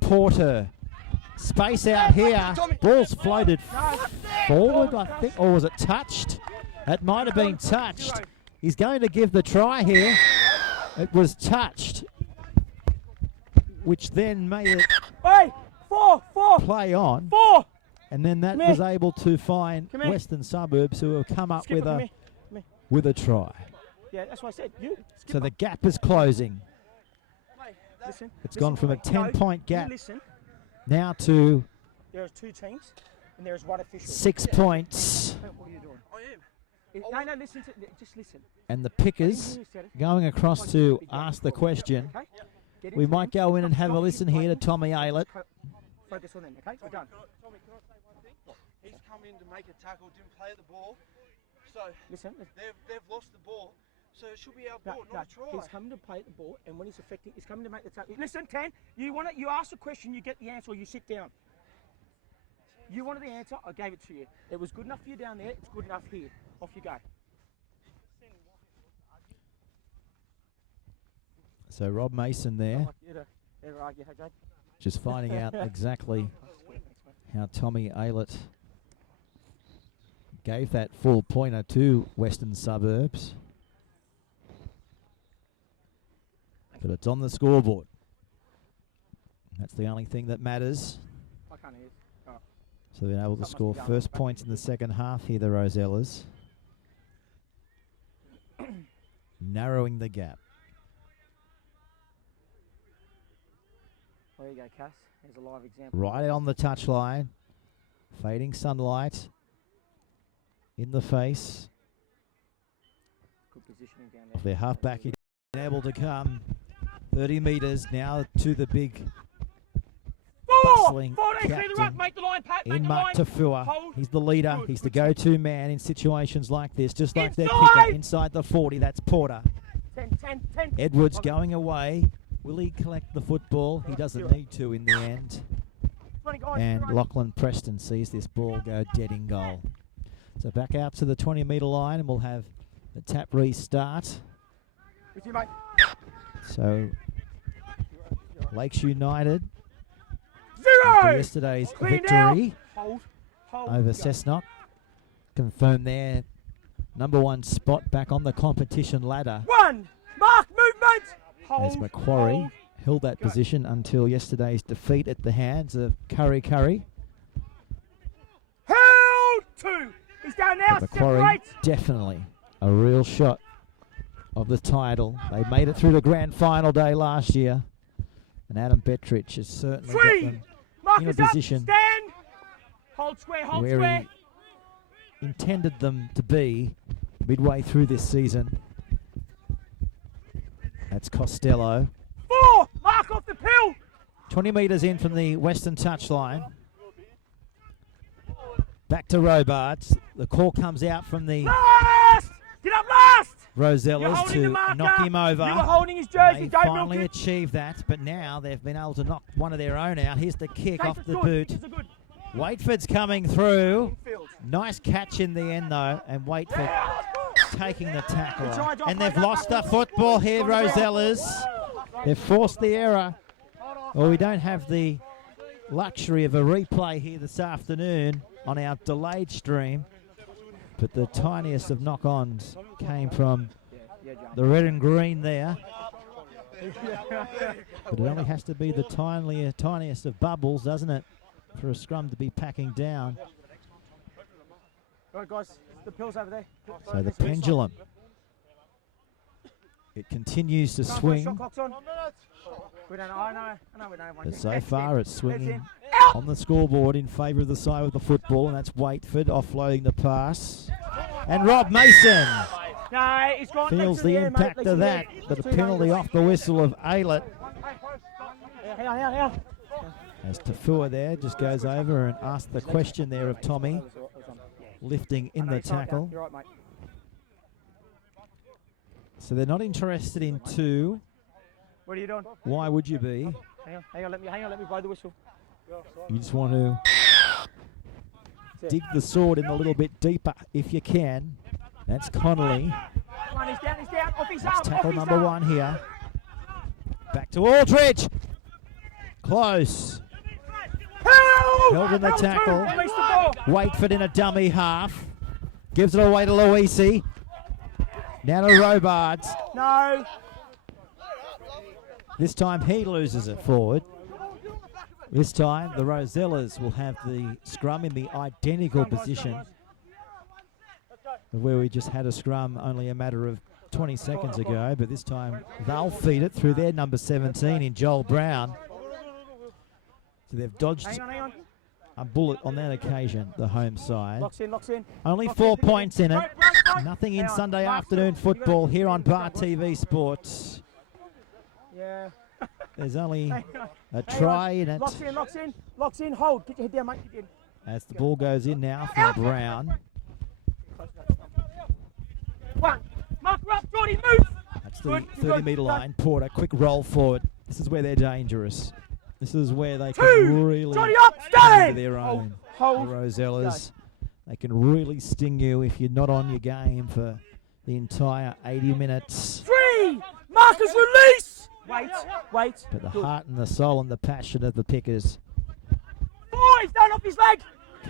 Porter. Space out here. Ball's floated forward, I think. Or was it touched? It might have been touched. He's going to give the try here. It was touched, which then made it play on. And then that was able to find Western Suburbs, who have come up with a try. Yeah, that's what I said. So the gap is closing. It's gone from a 10-point gap now to there's 2 teams and there's 1 official. 6 points. What are you doing? I am. No, listen. Just listen. And the Pickers going across to ask the question. We might go in and have a listen here to Tommy Aylett. Focus on them, okay? We're done. Tommy, can I he's come in to make a tackle, didn't play the ball. So listen. They've lost the ball. So it should be our ball, not a try. He's coming to play the ball, and when he's affecting, he's coming to make the tackle. Listen, Tan, you ask a question, you get the answer, or you sit down. You wanted the answer, I gave it to you. It was good enough for you down there, it's good enough here. Off you go. So Rob Mason there, just finding out exactly how Tommy Aylett gave that full pointer to Western Suburbs. But it's on the scoreboard. That's the only thing that matters. I can't hear. Oh. So they're able to score first points in the second half here, the Rosellas. Narrowing the gap. There you go, Cass. There's a live example. Right on the touchline. Fading sunlight in the face Good positioning down there. of their halfback. He's been able to come 30 metres now to the big bustling captain in Mark Tafua. He's the leader. He's the go-to man in situations like this, just like their kicker inside the 40. That's Porter. 10. Edwards going away. Will he collect the football? He doesn't need to in the end. And Lachlan Preston sees this ball go dead in goal. So back out to the 20-metre line, and we'll have the tap restart. With you, mate. So Lakes United, 0! after yesterday's victory Hold. over Cessnock, confirm their #1 spot back on the competition ladder. 1! Mark, movement! As Macquarie held that position until yesterday's defeat at the hands of Curry. Held! 2! He's down now, Macquarie definitely a real shot of the title. They made it through the grand final day last year, and Adam Bettridge has certainly got them in a position Stand! Hold square, where he intended them to be midway through this season. That's Costello. 4! Mark off the pill! 20 metres in from the western touchline. Back to Robards. The call comes out from the Last! Get up last! Rosellas to knock him over. You were holding his jersey. They Don't finally milk it. achieved that, but now they've been able to knock one of their own out. Here's the kick off the boot. Waitford's coming through. Nice catch in the end, though, and Waitford taking the tackle. And they've lost the football here, Rosellas. They've forced the error. Well, we don't have the luxury of a replay here this afternoon on our delayed stream, but the tiniest of knock-ons came from the red and green there. But it only has to be the tiniest of bubbles, doesn't it, for a scrum to be packing down. All right, guys, the pills over there. So the pendulum, it continues to swing, We don't know. I know we don't. but so far it's swinging on the scoreboard in favour of the side with the football, and that's Waitford offloading the pass. And Rob Mason No, he's gone. feels the impact of that, but a penalty off the whistle of Aylett. Here. As Tafua there just goes over and asks the question there of Tommy, lifting in the tackle. You're right, mate. So they're not interested in two. What are you doing? Why would you be? Hang on, let me blow the whistle. You just want to dig the sword in a little bit deeper if you can. That's Connolly. Come on, he's down, off his That's arm, tackle off his number arm. one here. Back to Aldridge. Close. Held in the tackle. Release the ball. Waitford in a dummy half. Gives it away to Luisi. Now to Robards. No. This time he loses it forward. This time the Rosellas will have the scrum in the identical position of where we just had a scrum only a matter of 20 seconds ago, but this time they'll feed it through their number 17 in Joel Brown. So they've dodged Hang on. a bullet on that occasion, the home side. Locks in. Only Locks 4 points in it. Right. Nothing in Hang on. Sunday Mark, afternoon you football gotta- here on Bar TV Sports. Yeah. There's only Hang on. a try in it Locks in. Hold. Get your head down, mate. Get in. as the ball goes in now for Brown. One. Mark her up, Jordy, move. That's the Good, 30-metre good. line. Porter, quick roll forward. This is where they're dangerous. This is where they Two. can really Jordy up, come into stand. their own. Hold. The Rosellas, they can really sting you if you're not on your game for the entire 80 minutes. 3. Marcus, release. Wait. But the Good. heart and the soul and the passion of the Pickers 4. He's down off his leg.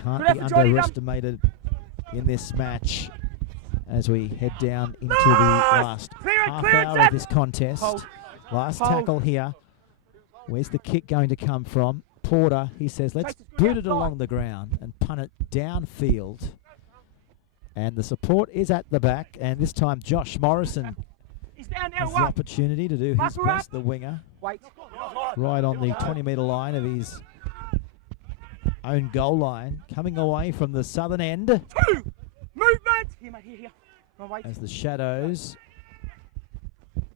can't Good be effort, Jordy, underestimated in this match as we head down into the last half hour of this contest. Hold. Last Hold. tackle here. Where's the kick going to come from? Porter, he says, let's boot it along the ground and punt it downfield. And the support is at the back, and this time Josh Morrison He's down has now. the opportunity to do his Mark her best, up. the winger, Wait. right on the 20-metre line of his own goal line, coming away from the southern end 2. Movement. Here, mate. Here. Come on, wait. as the shadows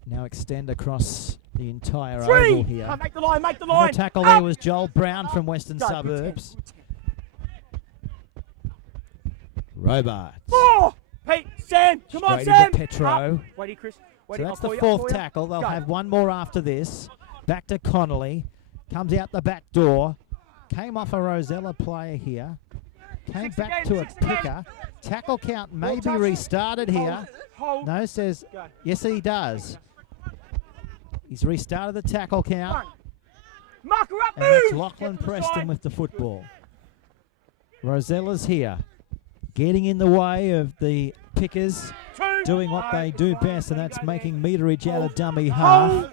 now extend across the entire 3. oval here. Come, make the line. And the tackle there was Joel Brown from Western Go, good Suburbs. 10. Robards. 4. Pete, Sam. Come on, Straight Sam. into Petro. Up. Wait here, Chris. So that's the fourth tackle. They'll have one more after this. Back to Connolly. Comes out the back door. Came off a Rosella player here. Came Six back again, to a six again. picker. Tackle count may be touch. restarted here. Hold. No, says, Go. yes, he does. He's restarted the tackle count. 1. Mark her up, And that's move. Lachlan Get to the Preston side. with the football. Rosella's here. Getting in the way of the Pickers, 2. doing what they do best, and that's making meterage out of dummy half.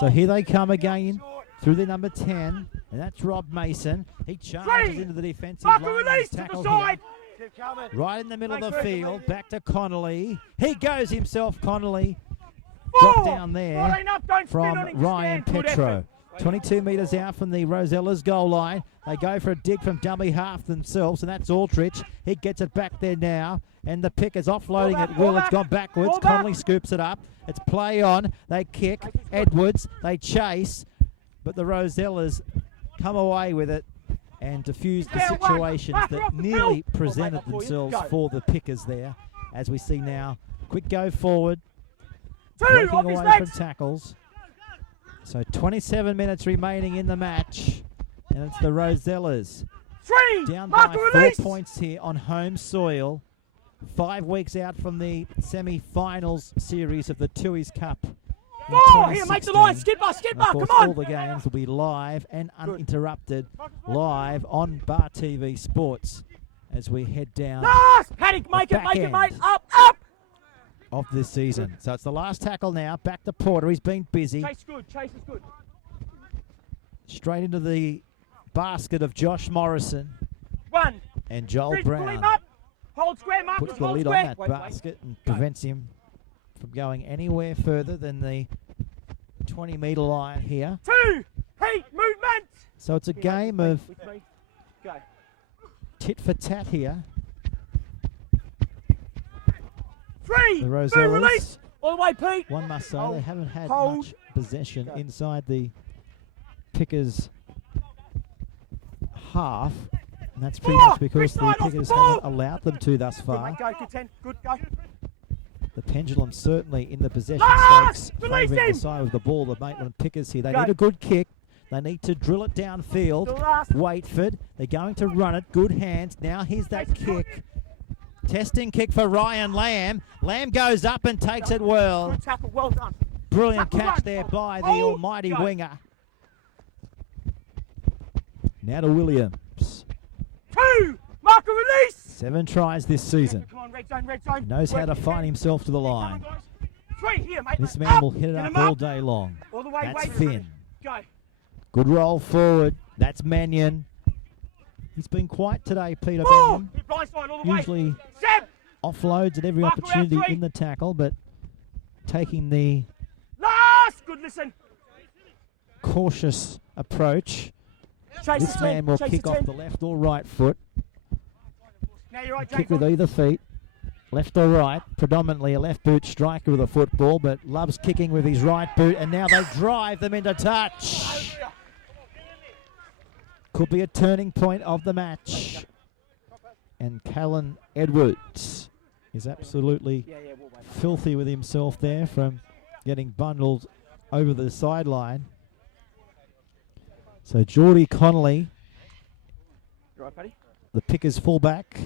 So here they come again through the number 10, and that's Rob Mason. He charges 3. into the defensive Mark her line. release He's to the tackled side. here, right in the middle of the field. Back to Connolly. He goes himself, Connolly. 4. Drop down there Line up, don't spin from on him, Ryan stand. Good Petro. effort. 22 metres out from the Rosella's goal line. They go for a dig from dummy half themselves, and that's Aldrich. He gets it back there now, and the Pickers offloading Ball back, at will. ball It's back, gone backwards. ball back. Connolly scoops it up. It's play on. They kick. Edwards. They chase, but the Rosellas come away with it and diffuse the Down one. situations Back that off the nearly field. presented I'll take that for you. themselves Go. for the Pickers there, as we see now. Quick go forward. 2. Breaking Off his away from legs. tackles. So 27 minutes remaining in the match, and it's the Rosellas 3. down Mark by her 4 release. points here on home soil. 5 weeks out from the semi-finals series of the Tui's Cup 4. Here, make the line. Skid bar, And of come course, on. all the games will be live and uninterrupted, live on Bar TV Sports as we head down Last. Paddock, make it, mate. Up. of this season. So it's the last tackle now. Back to Porter. He's been busy. Chase is good. Straight into the basket of Josh Morrison 1. and Joel Pull him Brown. up. Hold square, Marcus. Puts the Hold lid on square. that Wait. basket and prevents him from going anywhere further than the 20-metre line here. 2. Heat movement. So it's a game of With me. Go. tit for tat here. 3. The Boom, Rosellas, release. All the way, Pete. one must say, they haven't had Hold. much possession Go. inside the Pickers half. And that's pretty 4. much because Chris the Knight off the Pickers ball. haven't allowed them to thus Good, far. mate. Go. Good 10. Good. Go. The pendulum certainly in the possession Last! stakes Release favouring him! the side of the ball, the Maitland Pickers here. They Go. need a good kick. They need to drill it downfield. The last. Waitford, they're going to run it. Good hands. Now here's that kick. Testing kick for Ryan Lamb. Lamb goes up and takes it well. Good tackle. Well done. Brilliant Tackle catch run. there by the Hold. almighty Go. winger. Now to Williams. 2. Marker release. 7 tries this season. Come on, red zone. Knows how to Work it, find man. himself to the Come on, line. guys. 3 here, mate. This man Up. will hit it Get up him all day long. All the way, That's wait. Finn. Go. Good roll forward. That's Mannion. He's been quiet today, Peter 4. Mannion. Hit blind side all the way. Usually Seb. offloads at every Mark around opportunity 3. in the tackle, but taking the Last. Good listen. cautious approach. Chase This the man 10. will Chase kick the off 10. the left or right foot. Now you're right, Kick James. with either feet. Left or right. Predominantly a left boot striker with a football, but loves kicking with his right boot. And now they drive them into touch. Could be a turning point of the match. And Callan Edwards is absolutely Yeah, we'll wait. filthy with himself there from getting bundled over the sideline. So Geordie Connolly, You right, buddy? the Pickers fullback,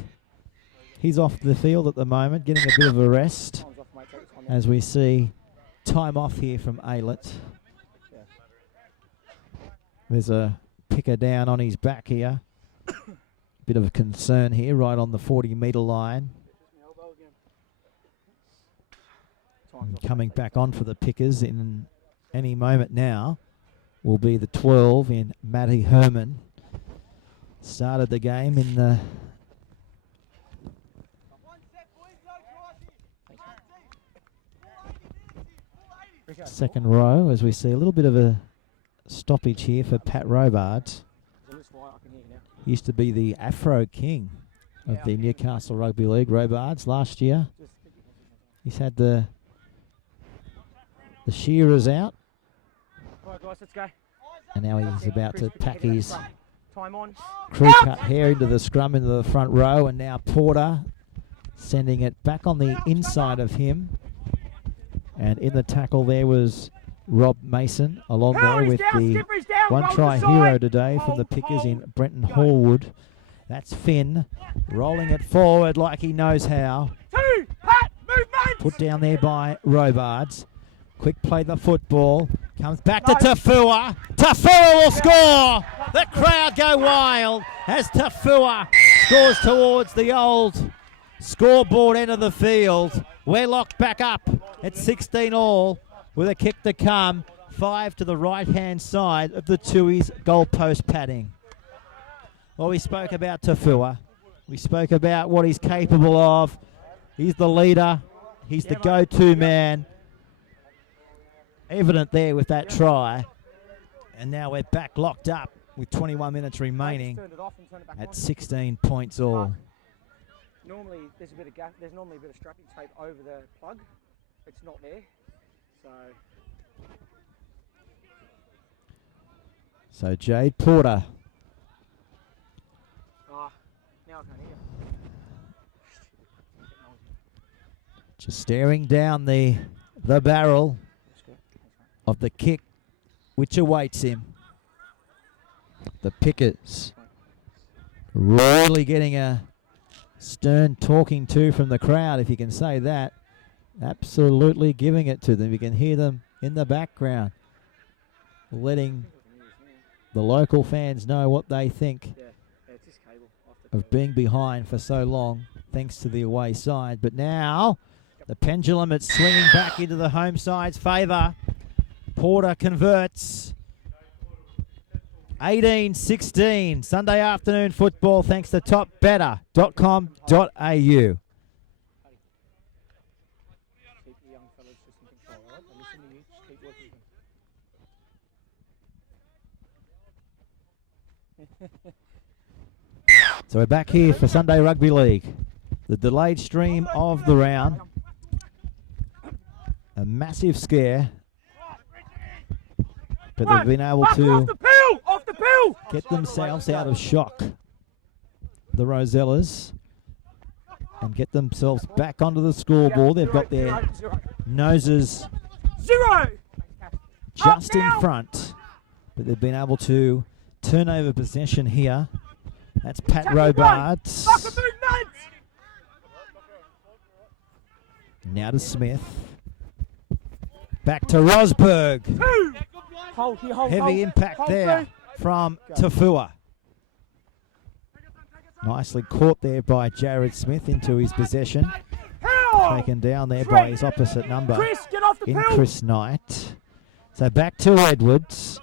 he's off the field at the moment, getting a bit of a rest Time's off, mate. Take your time now. as we see time off here from Aylett. There's a Picker down on his back here. Bit of a concern here, right on the 40-metre line. And coming back on for the Pickers in any moment now will be the 12 in Matty Herman. Started the game in the second row as we see a little bit of a stoppage here for Pat Robards. He used to be the Afro King of the Newcastle Rugby League, Robards, last year. He's had the shearers out, All right, guys, let's go. and now he's about to pack his Time on. crew cut hair into the scrum into the front row, and now Porter sending it back on the inside of him. And in the tackle there was Rob Mason, along there with the one-try hero today from the Pickers in Brenton Hallwood. That's Finn, rolling it forward like he knows how. 2. Pat, movement. Put down there by Robards. Quick play the football. Comes back to No. Tafua. Tafua will score. The crowd go wild as Tafua scores towards the old scoreboard end of the field. We're locked back up at 16 all with a kick to come. 5 to the right-hand side of the Tui's goalpost padding. Well, we spoke about Tafua. We spoke about what he's capable of. He's the leader. He's the go-to man. Evident there with that try. And now we're back locked up with 21 minutes remaining Turn it off and turn it back on. at 16 points all. Normally, there's a bit of gap. There's normally a bit of strapping tape over the plug. It's not there. So Jade Porter Now I can't hear. just staring down the barrel of the kick which awaits him. The Pickers really getting a stern talking to from the crowd, if you can say that. Absolutely giving it to them. You can hear them in the background, letting the local fans know what they think of being behind for so long, thanks to the away side. But now the pendulum, it's swinging back into the home side's favour. Porter converts. 18-16, Sunday afternoon football, thanks to topbetter.com.au. So we're back here for Sunday Rugby League. The delayed stream of the round. A massive scare. But they've been able to get themselves out of shock, the Rosellas, and get themselves back onto the scoreboard. They've got their noses just in front, but they've been able to turn over possession here. That's Pat Robards. Now to Smith. Back to Rosberg. Heavy impact there from Tafua. Nicely caught there by Jared Smith into his possession. Taken down there by his opposite number in Chris Knight. So back to Edwards.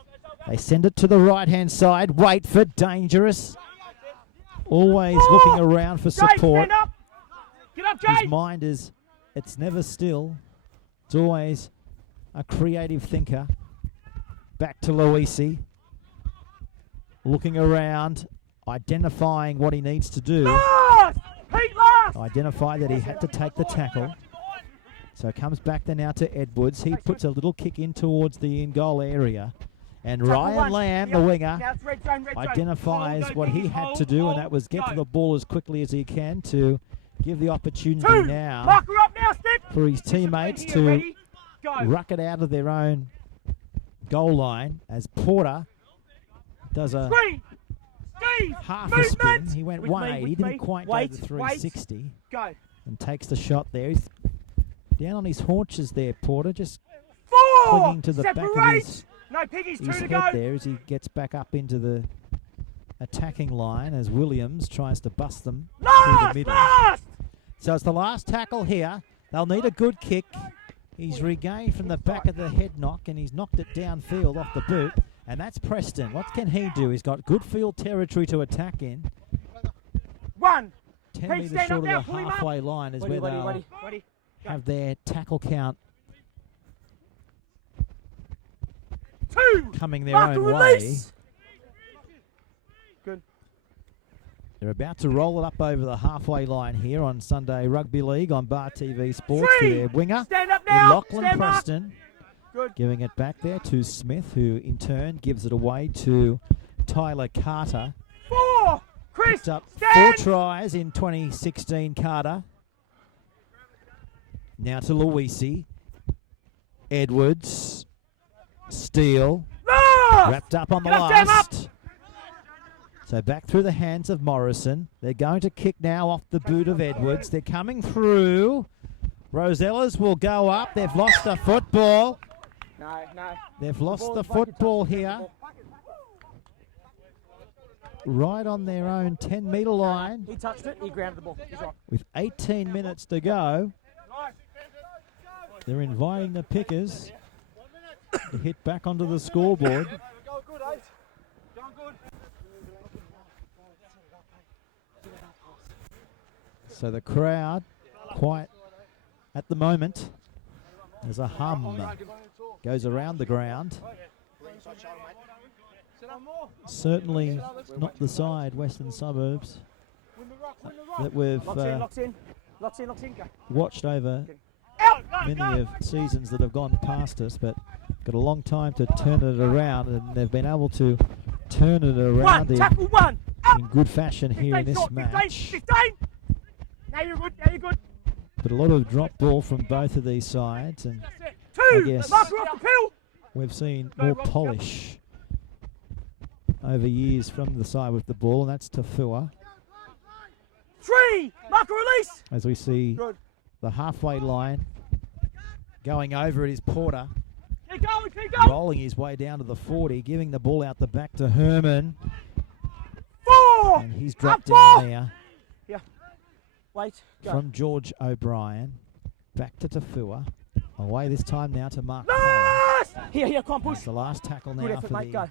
They send it to the right-hand side. Waitford, dangerous. Always looking around for support. His mind is, it's never still. It's always a creative thinker. Back to Luisi. Looking around, identifying what he needs to do. Identify that he had to take the tackle. So it comes back then now to Edwards. He puts a little kick in towards the in-goal area. And Ryan Lamb, the winger, identifies what he had to do, and that was get to the ball as quickly as he can to give the opportunity now for his teammates to ruck it out of their own goal line as Porter does a half a spin. He went 180, he didn't quite go the 360, and takes the shot there. He's down on his haunches there, Porter, just clinging to the back of his head there as he gets back up into the attacking line as Williams tries to bust them through the middle. So it's the last tackle here. They'll need a good kick. He's regained from the back of the head knock and he's knocked it downfield off the boot. And that's Preston. What can he do? He's got good field territory to attack in. 10 metres short of the halfway line is where they'll have their tackle count coming their own way. Good. They're about to roll it up over the halfway line here on Sunday Rugby League on Bar TV Sports to their winger, Lachlan Preston. Good. Giving it back there to Smith, who in turn gives it away to Tyler Carter. Picked up 4 tries in 2016, Carter. Now to Luisi. Edwards. Steele. Wrapped up on the last. So back through the hands of Morrison. They're going to kick now off the boot of Edwards. They're coming through. Rosellas will go up. They've lost the football. No. They've lost the football here. Right on their own 10-metre line. He touched it, he grounded the ball. He's right. With 18 minutes to go. They're inviting the Pickers to hit back onto the scoreboard. So the crowd, quite at the moment, there's a hum goes around the ground. Certainly not the side, Western Suburbs, that we've watched over many of seasons that have gone past us, but got a long time to turn it around, and they've been able to turn it around in good fashion here in this match. Now you're good. But a lot of drop ball from both of these sides, and I guess we've seen more polish over years from the side with the ball, and that's Tafua. 3, marker release. As we see the halfway line going over it is Porter. rolling his way down to the 40, giving the ball out the back to Herman. 4. And he's dropped down there. Yeah. Wait. Go. From George O'Brien. Back to Tafua. Away this time now to Mark. Last! Here, come on, push. That's the last tackle now Good effort, for mate. the Go.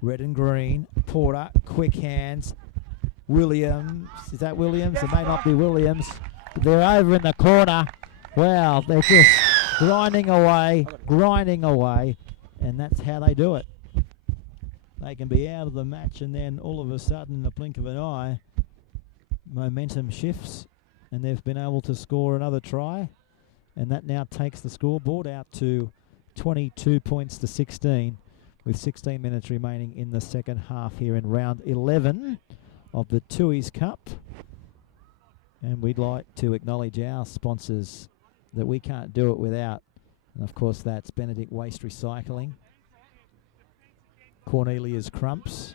red and green. Porter, quick hands. Williams. Is that Williams? It may not be Williams. They're over in the corner. Wow, they're just grinding away. And that's how they do it. They can be out of the match, and then all of a sudden, in the blink of an eye, momentum shifts, and they've been able to score another try. And that now takes the scoreboard out to 22 points to 16, with 16 minutes remaining in the second half here in round 11 of the Tui's Cup. And we'd like to acknowledge our sponsors that we can't do it without. And of course, that's Benedict Waste Recycling, Cornelia's Crumps,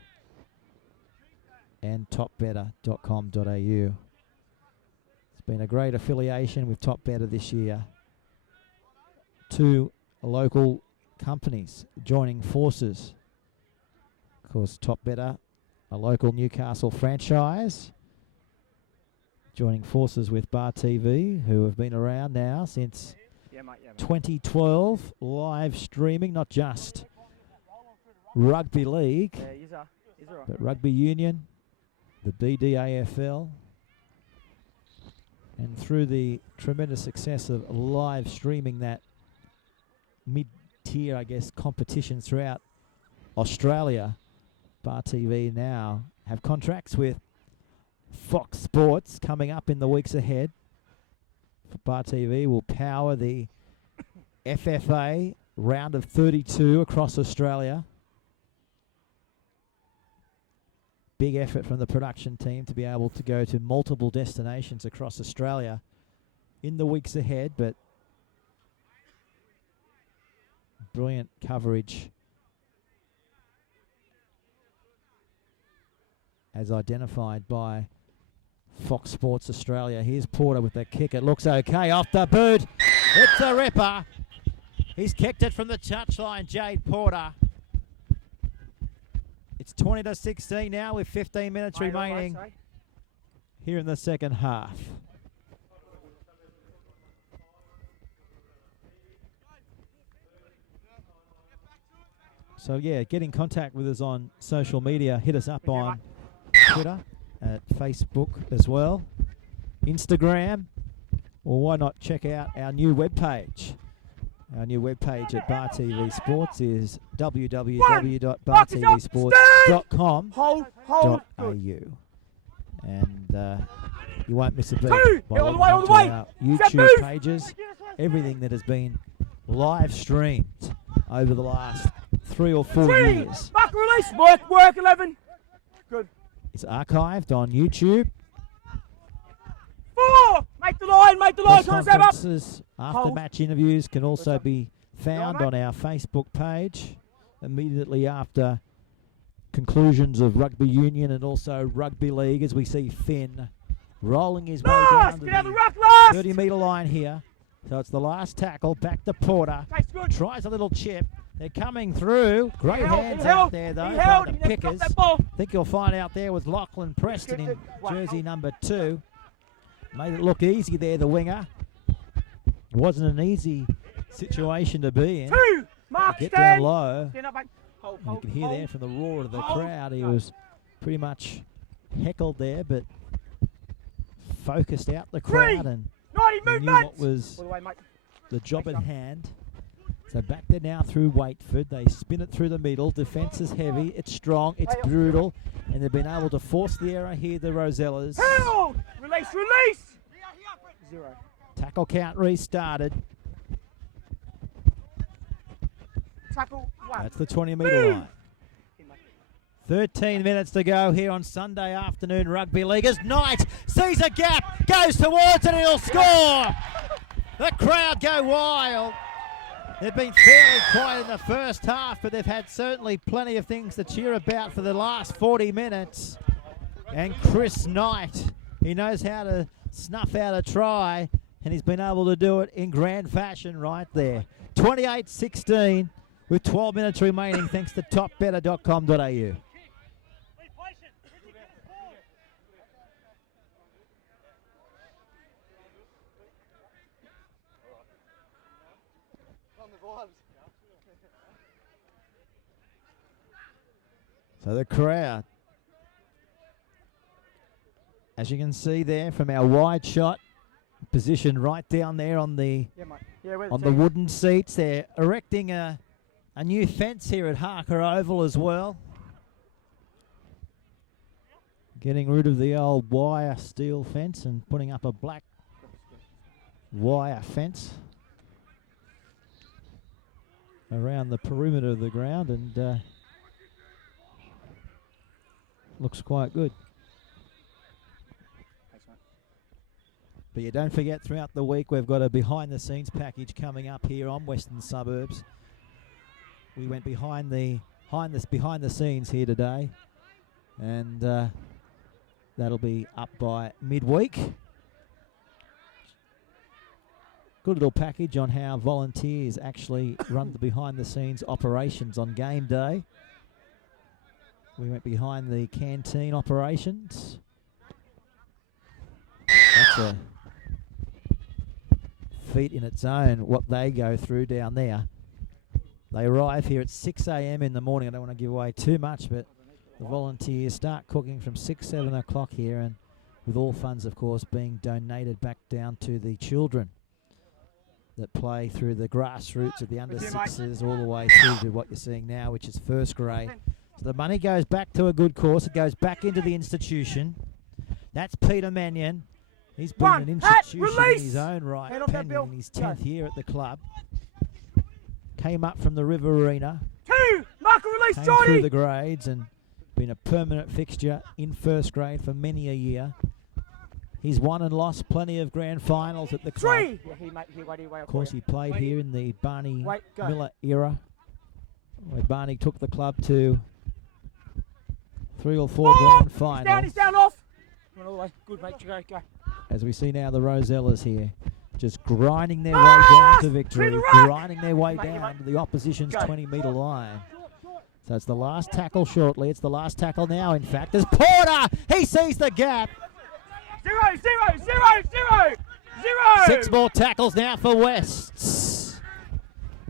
and topbetter.com.au. It's been a great affiliation with Top Better this year. 2 local companies joining forces. Of course, Top Better, a local Newcastle franchise, joining forces with Bar TV, who have been around now since 2012, live streaming, not just rugby league, but rugby union, the BDAFL, and through the tremendous success of live streaming that mid-tier, I guess, competition throughout Australia, Bar TV now have contracts with Fox Sports coming up in the weeks ahead. Bar TV will power the FFA round of 32 across Australia. Big effort from the production team to be able to go to multiple destinations across Australia in the weeks ahead, but brilliant coverage as identified by Fox Sports Australia. Here's Porter with the kick. It looks okay off the boot. It's a ripper. He's kicked it from the touchline, Jade Porter. It's 20 to 16 now with 15 minutes remaining here in the second half. So yeah, get in contact with us on social media. Hit us up on Twitter, at Facebook as well, Instagram, or why not check out our new webpage. Our new webpage at Bar TV Sports is www.bartvsports.com.au, and you won't miss a beat by logging onto our YouTube pages. Everything that has been live streamed over the last 3 or 4 years. Back release, work 11. Good. It's archived on YouTube. 4. Make the line. Press conferences, after-match interviews can also be found on our Facebook page immediately after conclusions of rugby union and also rugby league, as we see Finn rolling his way down to the 30-metre line here. So it's the last tackle, back to Porter. Tries a little chip. They're coming through. Great hands out there, though, by the Pickers. I think you'll find out there was Lachlan Preston in jersey number 2. Made it look easy there, the winger. It wasn't an easy situation to be in. Get down low. You can hear there from the roar of the crowd. He was pretty much heckled there, but focused out the crowd and knew what was the job at hand. So back there now through Waitford. They spin it through the middle. Defence is heavy. It's strong. It's brutal. And they've been able to force the error here, the Rosellas. Release! 0. Tackle count restarted. Tackle 1. That's the 20-metre line. 13 minutes to go here on Sunday afternoon rugby league as Knight sees a gap, goes towards it, and he'll score. The crowd go wild. They've been fairly quiet in the first half, but they've had certainly plenty of things to cheer about for the last 40 minutes. And Chris Knight, he knows how to snuff out a try. And he's been able to do it in grand fashion right there. 28-16 with 12 minutes remaining thanks to topbetter.com.au. So the crowd, as you can see there from our wide shot, positioned right down there on the wooden seats. They're erecting a new fence here at Harker Oval as well. Getting rid of the old wire steel fence and putting up a black wire fence around the perimeter of the ground, and looks quite good. But you don't forget, throughout the week we've got a behind-the-scenes package coming up here on Western Suburbs. We went behind the scenes here today, and that'll be up by midweek. Good little package on how volunteers actually run the behind-the-scenes operations on game day. We went behind the canteen operations. That's a feat in its own, what they go through down there. They arrive here at 6 a.m. in the morning. I don't want to give away too much, but the volunteers start cooking from 6, 7 o'clock here, and with all funds, of course, being donated back down to the children that play through the grassroots of the under-6s all the way through to what you're seeing now, which is first grade. So the money goes back to a good cause. It goes back into the institution. That's Peter Mannion. He's been an institution in his own right, pending in his 10th year at the club. Came up from the River Arena. Came through the grades and been a permanent fixture in first grade for many a year. He's won and lost plenty of grand finals at the club. Of course, he played here in the Barney Miller era, where Barney took the club to 3 or 4 grand finals. He's down off. Good, mate. Go. As we see now the Rosellas here, just grinding their way down to victory, grinding their way down to the opposition's 20-metre line. So it's the last tackle shortly. It's the last tackle now, in fact. There's Porter. He sees the gap. 0. 6 more tackles now for Wests.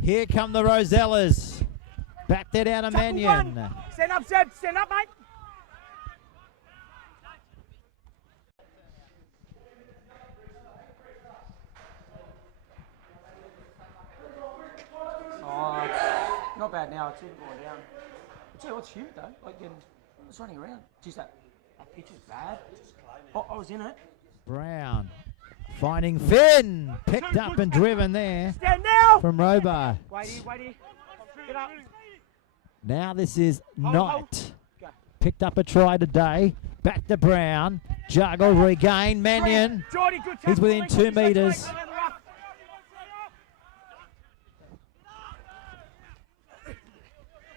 Here come the Rosellas. Back there down to Mannion. Stand up, Seb. Stand up, mate. Oh, it's not bad now. It's even going down. I tell you what's huge though. Like, it's running around. Jeez, that pitch is bad. Oh, I was in it. Brown finding Finn. Picked up and driven there. Stand now. From Robar. Whitey. Get up. Now this is Knight. Picked up a try today. Back to Brown. Juggle, regain. Mannion. He's within 2 metres.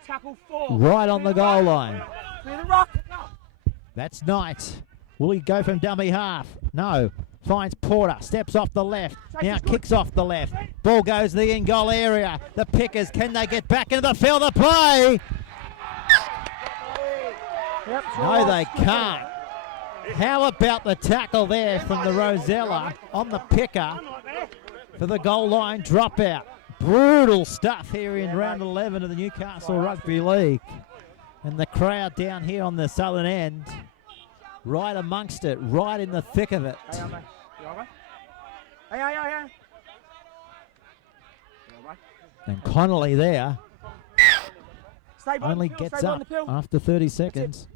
Tackle 4. Right on the goal line. That's Knight. Will he go from dummy half? No. Finds Porter. Steps off the left. Now kicks off the left. Ball goes to the in-goal area. The Pickers, can they get back into the field of play? No, they can't. How about the tackle there from the Rosella on the Picker for the goal line dropout? Brutal stuff here in round 11 of the Newcastle Rugby League. And the crowd down here on the southern end, right amongst it, right in the thick of it. And Connolly there only gets up after 30 seconds.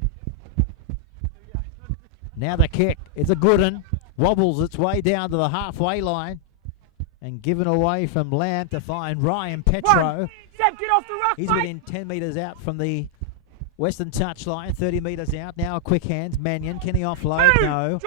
Now the kick. It's a good one. Wobbles its way down to the halfway line. And given away from Lamb to find Ryan Petro. He's within 10 metres out from the Western touchline, 30 metres out. Now a quick hands. Mannion, can he offload? No.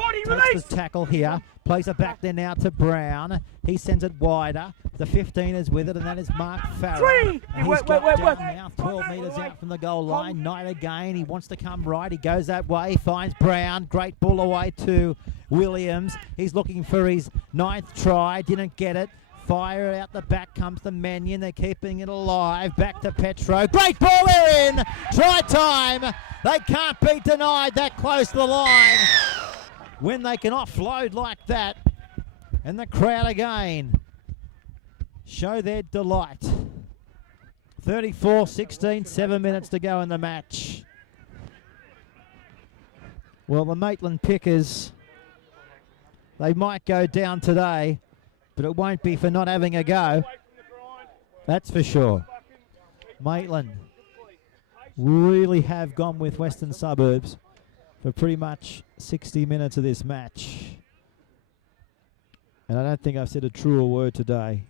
Takes the tackle here. Plays it back there now to Brown. He sends it wider. The 15 is with it, and that is Mark Farrell. And he's got down now, 12 metres out from the goal line. Knight again. He wants to come right. He goes that way. Finds Brown. Great ball away to Williams. He's looking for his 9th try. Didn't get it. Fire out the back comes the Mannion. They're keeping it alive. Back to Petro. Great ball, they're in. Try time. They can't be denied that close to the line. When they can offload like that. And the crowd again show their delight. 34-16, 7 minutes to go in the match. Well, the Maitland Pickers, they might go down today, but it won't be for not having a go. That's for sure. Maitland really have gone with Western Suburbs for pretty much 60 minutes of this match. And I don't think I've said a truer word today.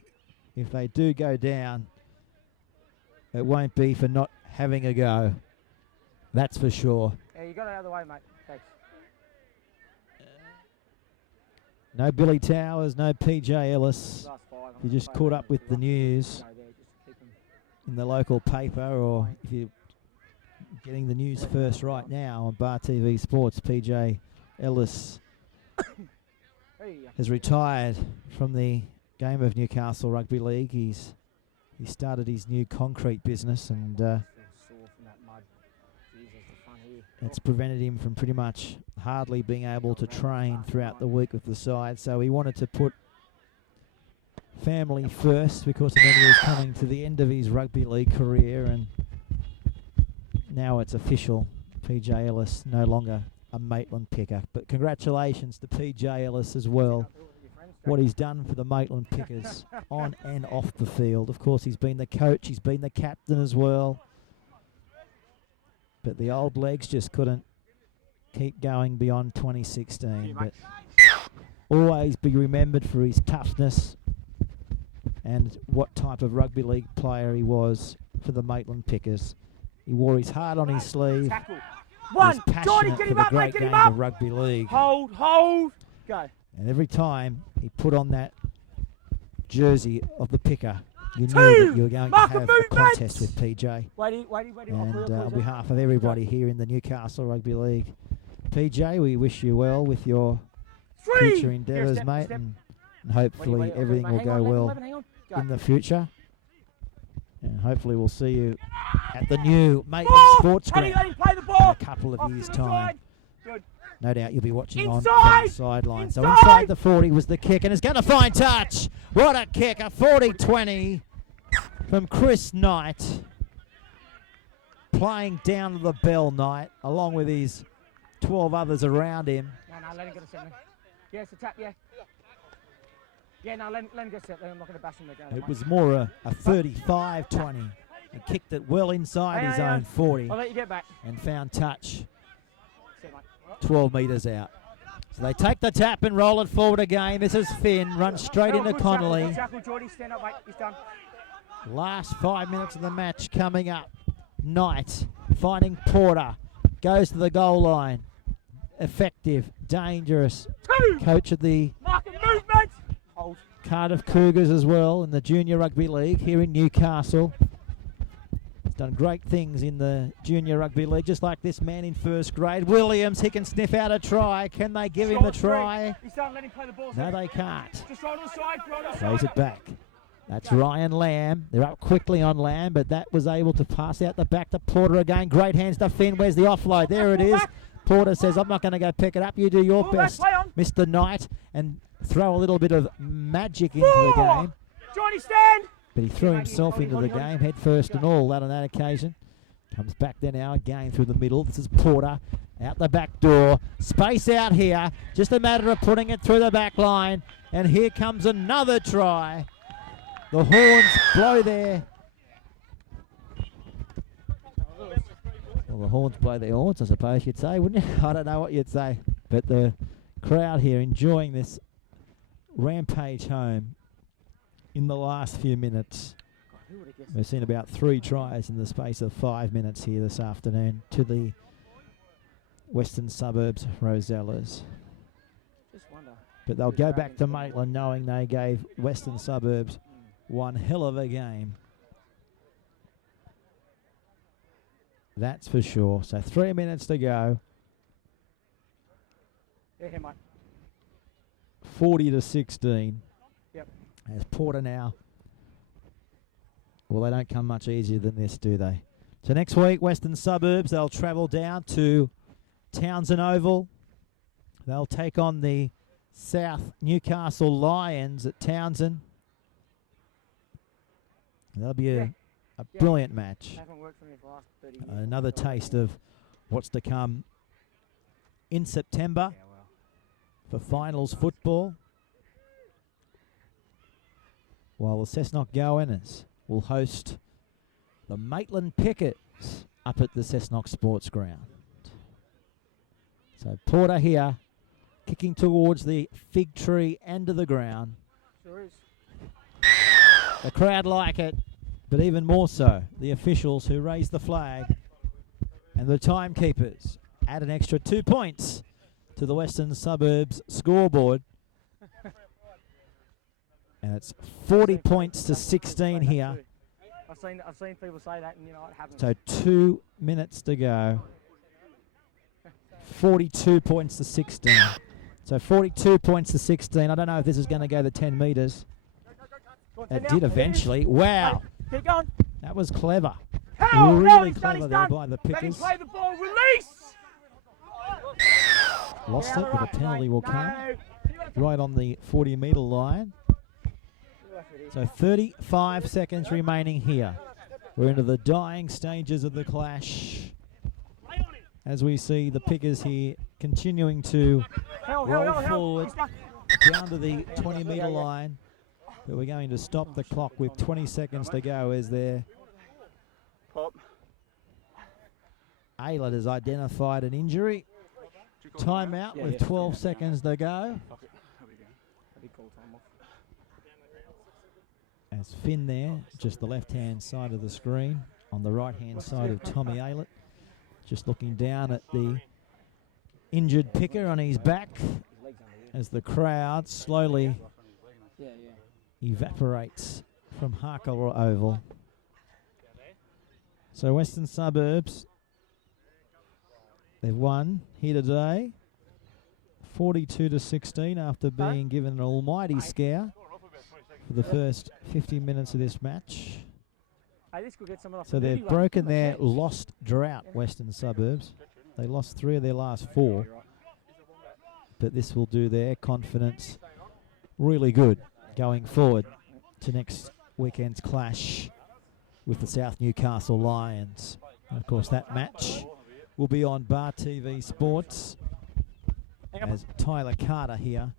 If they do go down, it won't be for not having a go. That's for sure. Yeah, you got it out of the way, mate. Thanks. No Billy Towers, no PJ Ellis. If you just caught up with the news in the local paper, or if you're getting the news first right now on Bar TV Sports, PJ Ellis has retired from the game of Newcastle Rugby League. He started his new concrete business, and it's prevented him from pretty much hardly being able to train throughout the week with the side. So he wanted to put family first, because then he was coming to the end of his rugby league career, and now it's official. PJ Ellis no longer a Maitland Picker. But congratulations to PJ Ellis as well. What he's done for the Maitland Pickers on and off the field. Of course, he's been the coach, he's been the captain as well. But the old legs just couldn't keep going beyond 2016. But always be remembered for his toughness and what type of rugby league player he was for the Maitland Pickers. He wore his heart on his sleeve. He was passionate for the great game of rugby league. Hold, go. And every time he put on that jersey of the Picker, you knew that you were going to have a contest with PJ. And on behalf of everybody here in the Newcastle Rugby League, PJ, we wish you well with your future endeavours, mate, and hopefully everything will go well in the future. And hopefully we'll see you at the new Maitland Sports Ground in a couple of years' time. No doubt you'll be watching on the sideline. So inside the 40 was the kick, and it's going to find touch. What a kick, a 40-20 from Chris Knight. Playing down to the bell, Knight, along with his 12 others around him. No, let him get a set. Yeah, it's a tap, yeah. Yeah, no, let him get a set. I'm not going to bash him again. It was more a 35-20. He kicked it well inside his own 40. I'll let you get back. And found touch 12 metres out. So they take the tap and roll it forward again. This is Finn, runs straight into Connolly. Stand up, mate. He's done. Last 5 minutes of the match coming up. Knight finding Porter. Goes to the goal line. Effective, dangerous. Coach of the Cardiff Cougars as well in the Junior Rugby League here in Newcastle. He's done great things in the Junior Rugby League, just like this man in first grade. Williams, he can sniff out a try. Can they give him a try? No, they can't. Throws it back. That's Ryan Lamb. They're up quickly on Lamb, but that was able to pass out the back to Porter again. Great hands to Finn. Where's the offload? There it is. Porter says, I'm not going to go pick it up. You do your best, Mr. Knight, and throw a little bit of magic into the game. Johnny, stand! But he threw himself into the game, head first and all, that on that occasion. Comes back there now again through the middle. This is Porter out the back door. Space out here. Just a matter of putting it through the back line. And here comes another try. The horns blow there. Well, the horns blow their horns, I suppose you'd say, wouldn't you? I don't know what you'd say. But the crowd here enjoying this rampage home in the last few minutes. Who would have guessed? We've seen about 3 tries in the space of 5 minutes here this afternoon to the Western Suburbs Rosellas. Just wonder. But they'll go back to Maitland knowing they gave Western Suburbs one hell of a game. That's for sure. So 3 minutes to go. Yeah, mate. 40-16. Yep. As Porter now. Well, they don't come much easier than this, do they? So next week, Western Suburbs, they'll travel down to Townsend Oval. They'll take on the South Newcastle Lions at Townsend. That'll be a brilliant match. Haven't worked for me for the last 30 years. Another taste of what's to come in September for finals football. While the Cessnock Goannas will host the Maitland Pickers up at the Cessnock Sports Ground. So Porter here, kicking towards the fig tree end of the ground. Sure is. The crowd like it, but even more so, the officials who raise the flag and the timekeepers add an extra 2 points to the Western Suburbs scoreboard. And it's 40 points to 16 here. I've seen people say that, and you know it happens. So 2 minutes to go. 42 points to 16. So 42 points to 16. I don't know if this is going to go the 10 metres. It did eventually. Wow. Keep going. That was clever. Really Really clever there by the Pickers. Play the ball. Release. Lost it, but a penalty will come. Right on the 40-metre line. So 35 seconds remaining here. We're into the dying stages of the clash. As we see the Pickers here continuing to roll forward down to the 20-metre line. But we're going to stop the clock with 20 seconds to go as their Aylett has identified an injury. Timeout with 12 seconds to go. As Finn there, just the left-hand side of the screen, on the right-hand side of Tommy Aylett, just looking down at the injured Picker on his back as the crowd slowly evaporates from Harker Oval. So Western Suburbs, they've won here today, 42-16 after being given an almighty scare for the first 50 minutes of this match. So they've broken their lost drought, Western Suburbs. They lost 3 of their last 4. But this will do their confidence really good going forward to next weekend's clash with the South Newcastle Lions. And of course, that match will be on Bar TV Sports as Tyler Carter here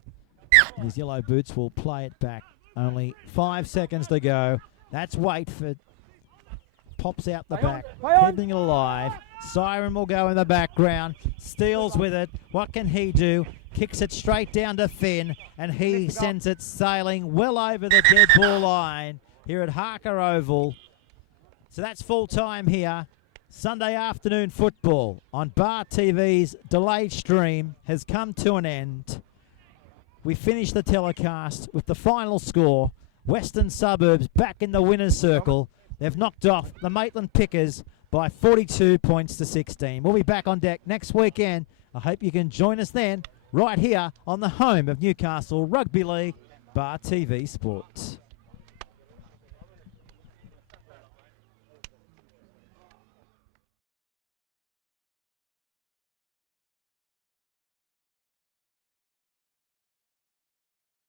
in his yellow boots will play it back. Only 5 seconds to go. That's Waitford. Pops out the back, keeping it alive. Siren will go in the background. Steals with it. What can he do? Kicks it straight down to Finn, and he sends it sailing well over the dead ball line here at Harker Oval. So that's full time here. Sunday afternoon football on Bar TV's delayed stream has come to an end. We finish the telecast with the final score. Western Suburbs back in the winner's circle. They've knocked off the Maitland Pickers by 42 points to 16. We'll be back on deck next weekend. I hope you can join us then, right here on the home of Newcastle Rugby League, Bar TV Sports.